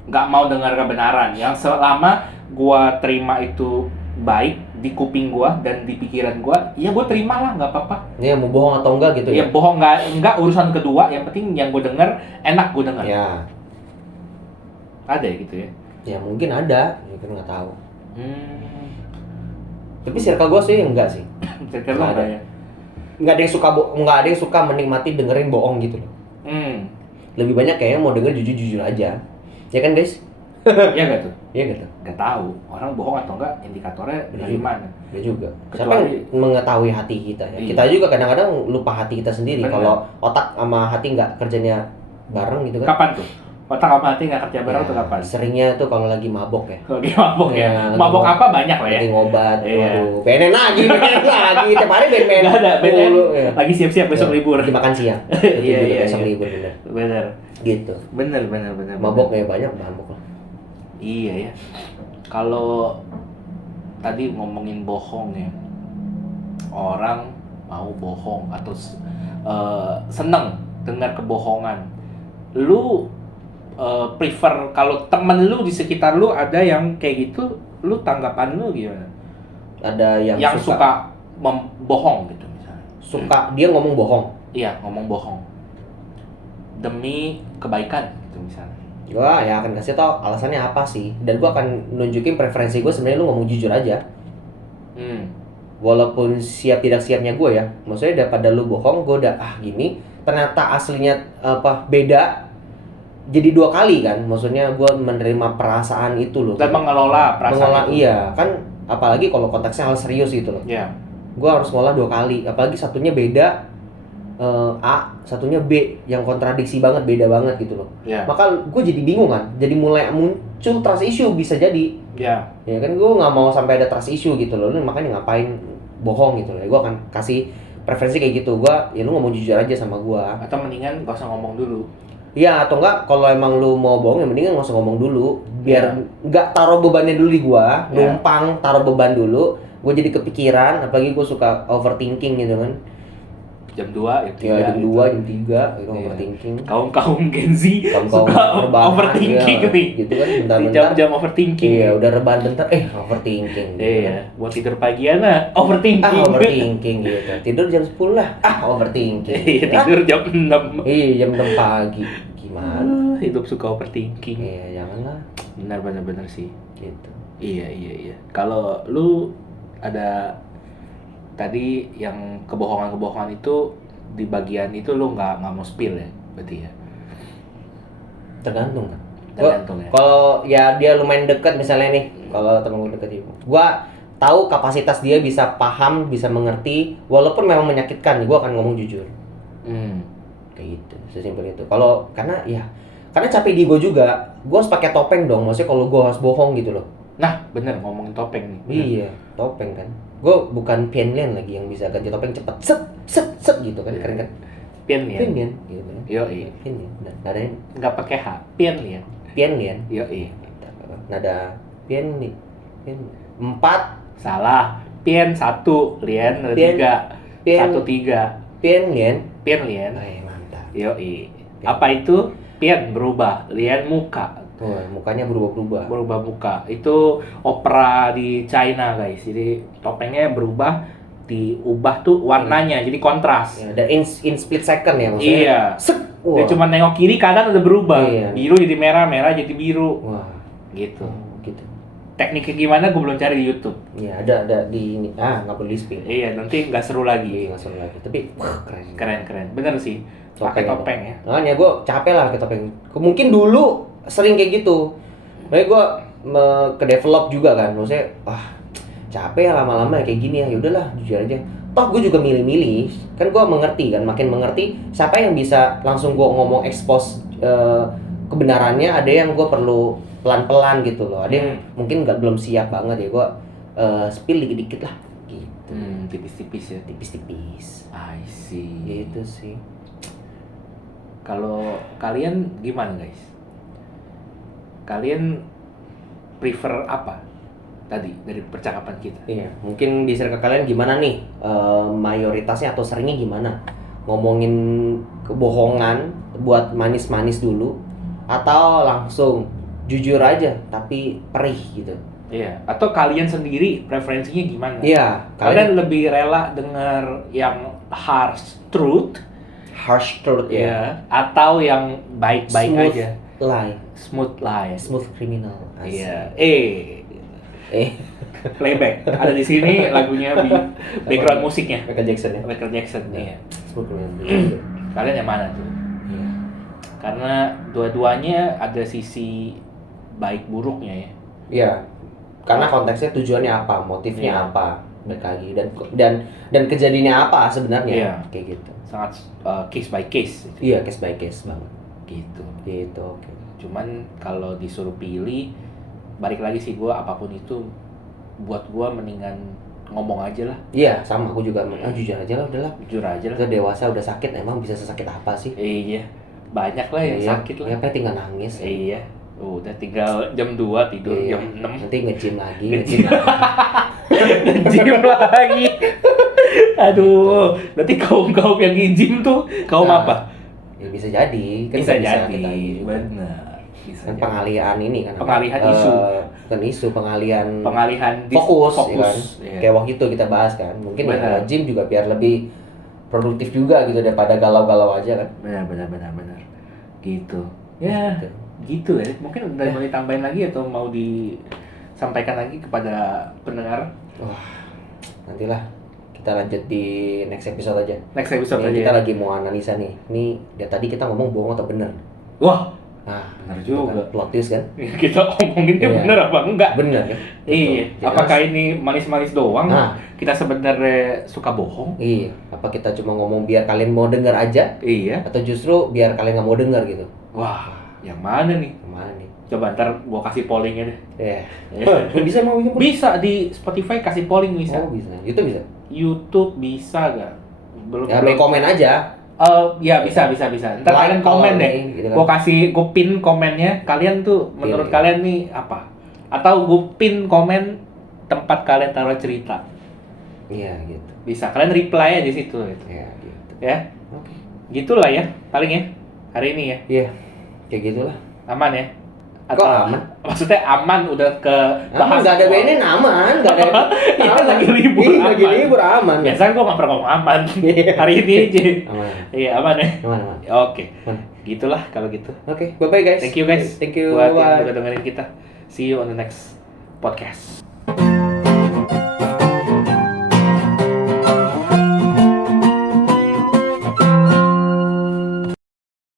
nggak mau dengar kebenaran. Yang selama gue terima itu baik di kuping gue dan di pikiran gue, ya gue terima lah, nggak apa-apa. Dia mau bohong atau enggak gitu ya? Ya bohong enggak urusan kedua. Yang penting yang gue dengar enak gue dengar. Ya. Ada ya gitu ya? Ya mungkin ada, mungkin nggak tahu. Tapi circle gue sih enggak sih. Circle Nggak ada. ya? Nggak ada yang suka menikmati dengerin bohong gitu loh. Lebih banyak kayaknya mau denger jujur-jujur aja. Ya kan guys? Iya nggak tuh? Iya gitu. Nggak tahu orang bohong atau enggak, indikatornya dari mana? Ya juga. Siapa Kecuali yang mengetahui hati kita ya? Iya. Kita juga kadang-kadang lupa hati kita sendiri. Benar. Kalau otak sama hati nggak kerjanya bareng gitu kan? Kapan tuh? Otak sama hati nggak kerja bareng Ya, tuh kapan? seringnya tuh kalau lagi mabok ya. Lagi mabok ya. Lagi Mabok ngobat. apa banyak lah ya. Lagi ngobat, Iya. waduh, BNN lagi, tiap hari BNN. Nggak ada, BNN mulu, ya. lagi siap-siap besok libur. Lagi makan siang. Iya, Itu iya, besok iya. libur bener. Bener. Gitu. Bener. Mabok ya banyak mabok lah. Iya ya. Kalau tadi ngomongin bohong ya, orang mau bohong atau seneng dengar kebohongan. Lu prefer kalau temen lu di sekitar lu ada yang kayak gitu, lu tanggapan lu gimana? Ada Yang suka membohong gitu misalnya. suka dia ngomong bohong. Iya, ngomong bohong demi kebaikan gitu misalnya. Gua ya akan kasih tau alasannya apa sih, dan gua akan nunjukin preferensi gue sebenarnya lu ngomong jujur aja. Walaupun siap tidak siapnya gue ya, maksudnya daripada lu bohong, gue udah gini, ternyata aslinya beda, jadi 2 kali kan, maksudnya gue menerima perasaan itu loh. Dan mengelola perasaan itu. Iya kan, apalagi kalau konteksnya hal serius gitu loh. Iya. Gue harus ngolah 2 kali, apalagi satunya beda, A, satunya B, yang kontradiksi banget, beda banget gitu loh. Iya. Maka gue jadi bingung kan, jadi mulai muncul trust issue bisa jadi. Iya. Ya kan, gue nggak mau sampai ada trust issue gitu loh. Lu makanya ngapain bohong gitu loh. Gue akan kasih preferensi kayak gitu. Ya lu ngomong jujur aja sama gue. Atau mendingan gak usah ngomong dulu. Iya, atau enggak kalau emang lu mau bohong ya mendingan nggak usah ngomong dulu, biar Iya. nggak taruh bebannya dulu di gue. Iya. Numpang taruh beban dulu, gue jadi kepikiran. Apalagi gue suka overthinking gitu kan. Jam 2, jam 3 Ya jam gitu. 2, jam 3 gitu, Iya. overthinking. Kaum Gen Z Kaum-kaum suka rebahan, overthinking iya, nih. gitu kan, Di bentar-bentar. jam-jam overthinking. Iya, udah rebahan bentar, overthinking. Gitu Iya, kan. buat tidur pagian overthinking. Overthinking gitu. Tidur jam 10 lah. Overthinking. Iya, tidur jam 6. Iya, jam 6 pagi. Gimana? Hidup suka overthinking. Iya, janganlah Benar sih. gitu. Iya. Kalau lu ada tadi yang kebohongan itu di bagian itu lu nggak mau spill ya, berarti ya. Tergantung kan. Tergantung ya. Kalau ya dia lumayan dekat misalnya nih, kalau temen gue deket itu, gua tahu kapasitas dia bisa paham, bisa mengerti, walaupun memang menyakitkan, gua akan ngomong jujur. Kayak gitu, sesimpel itu. Karena capek di gue juga, gue harus pakai topeng dong. Maksudnya kalau gue harus bohong gitu loh. Nah, bener ngomongin topeng nih. Bener. Iya, topeng kan. Gue bukan Pianlian lagi yang bisa ganti topeng cepet, set gitu kan, keren kan. Pianlian. Pianlian, gitu kan. Yoi. Pianlian, nadanya Nggak pakai H. Pianlian. Pianlian. Yoi. Nada pian 4, Salah. Pian 1, lian Pian. 3. Pian. 1 3. Pianlian. Pianlian. Mantap. Yoi. Apa itu? Pian berubah, lian muka. Wah, mukanya berubah-berubah. Berubah muka. Itu opera di China, guys. Jadi topengnya berubah, diubah tuh warnanya, jadi kontras. Ya, dan in split second ya maksudnya. Iya. Set. Dia Wah. cuma nengok kiri kanan udah berubah. Iya. Biru jadi merah, merah jadi biru. Wah, Gitu. gitu. Tekniknya gimana gue belum cari di YouTube. Ya ada di ini. Nggak perlu di spill. Iya, nanti nggak seru lagi. Iya, nggak seru lagi. Tapi keren. Keren. Bener sih. Pakai topeng ya. Makanya gue capek lah pakai topeng. Mungkin dulu sering kayak gitu. Makanya gue ke develop juga kan. Maksudnya, capek ya lama-lama kayak gini ya. Yaudahlah, jujur aja. Toh gue juga milih-milih. Kan gue mengerti kan. Makin mengerti siapa yang bisa langsung gue ngomong expose kebenarannya. Ada yang gue perlu pelan-pelan gitu loh. Ada yang mungkin belum siap banget ya. Gue spill dikit-dikit lah. Gitu. Tipis-tipis ya. Tipis-tipis. I see. Gitu sih. Kalau kalian gimana, guys? Kalian prefer apa tadi dari percakapan kita? Iya, mungkin di circle kalian gimana nih? Mayoritasnya atau seringnya gimana? Ngomongin kebohongan buat manis-manis dulu, atau langsung jujur aja tapi perih gitu? Iya. Atau kalian sendiri preferensinya gimana? Iya, Kalian lebih rela dengar yang harsh truth, harsh truth ya. ya, atau yang baik-baik Smooth aja, lie, smooth lie. smooth criminal. Asik. Iya. Playback. Ada di sini lagunya background musiknya. Michael Jackson ya. Michael Jackson. Iya. Smooth criminal. Kalian yang mana tuh? Iya. Karena dua-duanya ada sisi baik buruknya ya. Iya. Karena konteksnya tujuannya apa, motifnya Iya. apa, balik lagi dan kejadiannya apa sebenarnya, Iya. kayak gitu. Sangat case by case. Iya, case by case banget. Gitu. Gitu, oke. Cuman kalau disuruh pilih, balik lagi sih gue apapun itu, buat gue mendingan ngomong aja lah. Iya, sama aku juga. Jujur aja lah, udahlah. Jujur aja lah. Kita dewasa udah sakit, emang bisa sesakit apa sih? Iya, banyak lah yang Iya, sakit lah. ya kan tinggal nangis. Iya, udah tinggal jam 2 tidur Iya. jam 6. Nanti nge-gym lagi, Nge-gym. Nge-gym lagi. Aduh, berarti kaum-kaum yang nge-gym tuh kaum Nah, apa? Ya bisa jadi, kan Bisa nggak jadi, kita ini. benar. Bisa Kan jadi. pengalihan ini kan. Pengalihan isu. Bukan isu, pengalihan Pengalihan fokus, ya kan? fokus. Iya. Kayak waktu itu kita bahas kan. Mungkin Benar. ya gym juga biar lebih produktif juga gitu daripada galau-galau aja kan. Benar. Gitu. Ya, gitu ya. Mungkin dari mau ditambahin lagi atau mau disampaikan lagi kepada pendengar? Wah, nantilah kita lanjut di next episode aja. Next episode Ini aja. kita ya. lagi mau analisa nih. Ini ya tadi kita ngomong bohong atau bener. Wah, Nah, benar itu juga. kan, plot twist kan? Kita ngomonginnya Iya. bener apa enggak? Bener kan? Iya. Betul. Apakah ini manis-manis doang? Nah. Kita sebenarnya suka bohong? Iya. Apa kita cuma ngomong biar kalian mau denger aja? Iya. Atau justru biar kalian nggak mau denger gitu? Wah, yang mana nih? Kemana nih? Coba ntar gua kasih pollingnya deh. Ya. Iya. Bisa mau bikin Bisa di Spotify kasih polling bisa. Oh bisa. YouTube bisa. YouTube bisa gak? Belum. Ya main komen aja. Ya bisa. Ntar Like kalian komen kalau deh. nih, gitu kan. Gue pin komennya. Kalian tuh menurut Pilih. kalian nih apa? Atau gue pin komen tempat kalian taruh cerita. Iya gitu. Bisa. Kalian reply aja di situ gitu. Ya gitu. Ya. Oke. Gitulah ya. Paling ya. Hari ini ya. Iya. Kayak gitulah. Aman ya. Kok aman? Maksudnya aman udah ke Aman nggak ada BNN aman, nggak ada. Iya, aman. lagi libur Iya, lagi aman. libur aman. Biasanya gue nggak pernah ngomong aman. Iya. Hari ini aja. Aman. Iya aman ya. Aman. Oke. Aman. Gitulah kalau gitu. Oke, bye bye guys. Thank you guys. Thank you. Buat yang Bye. udah dengerin kita. See you on the next podcast.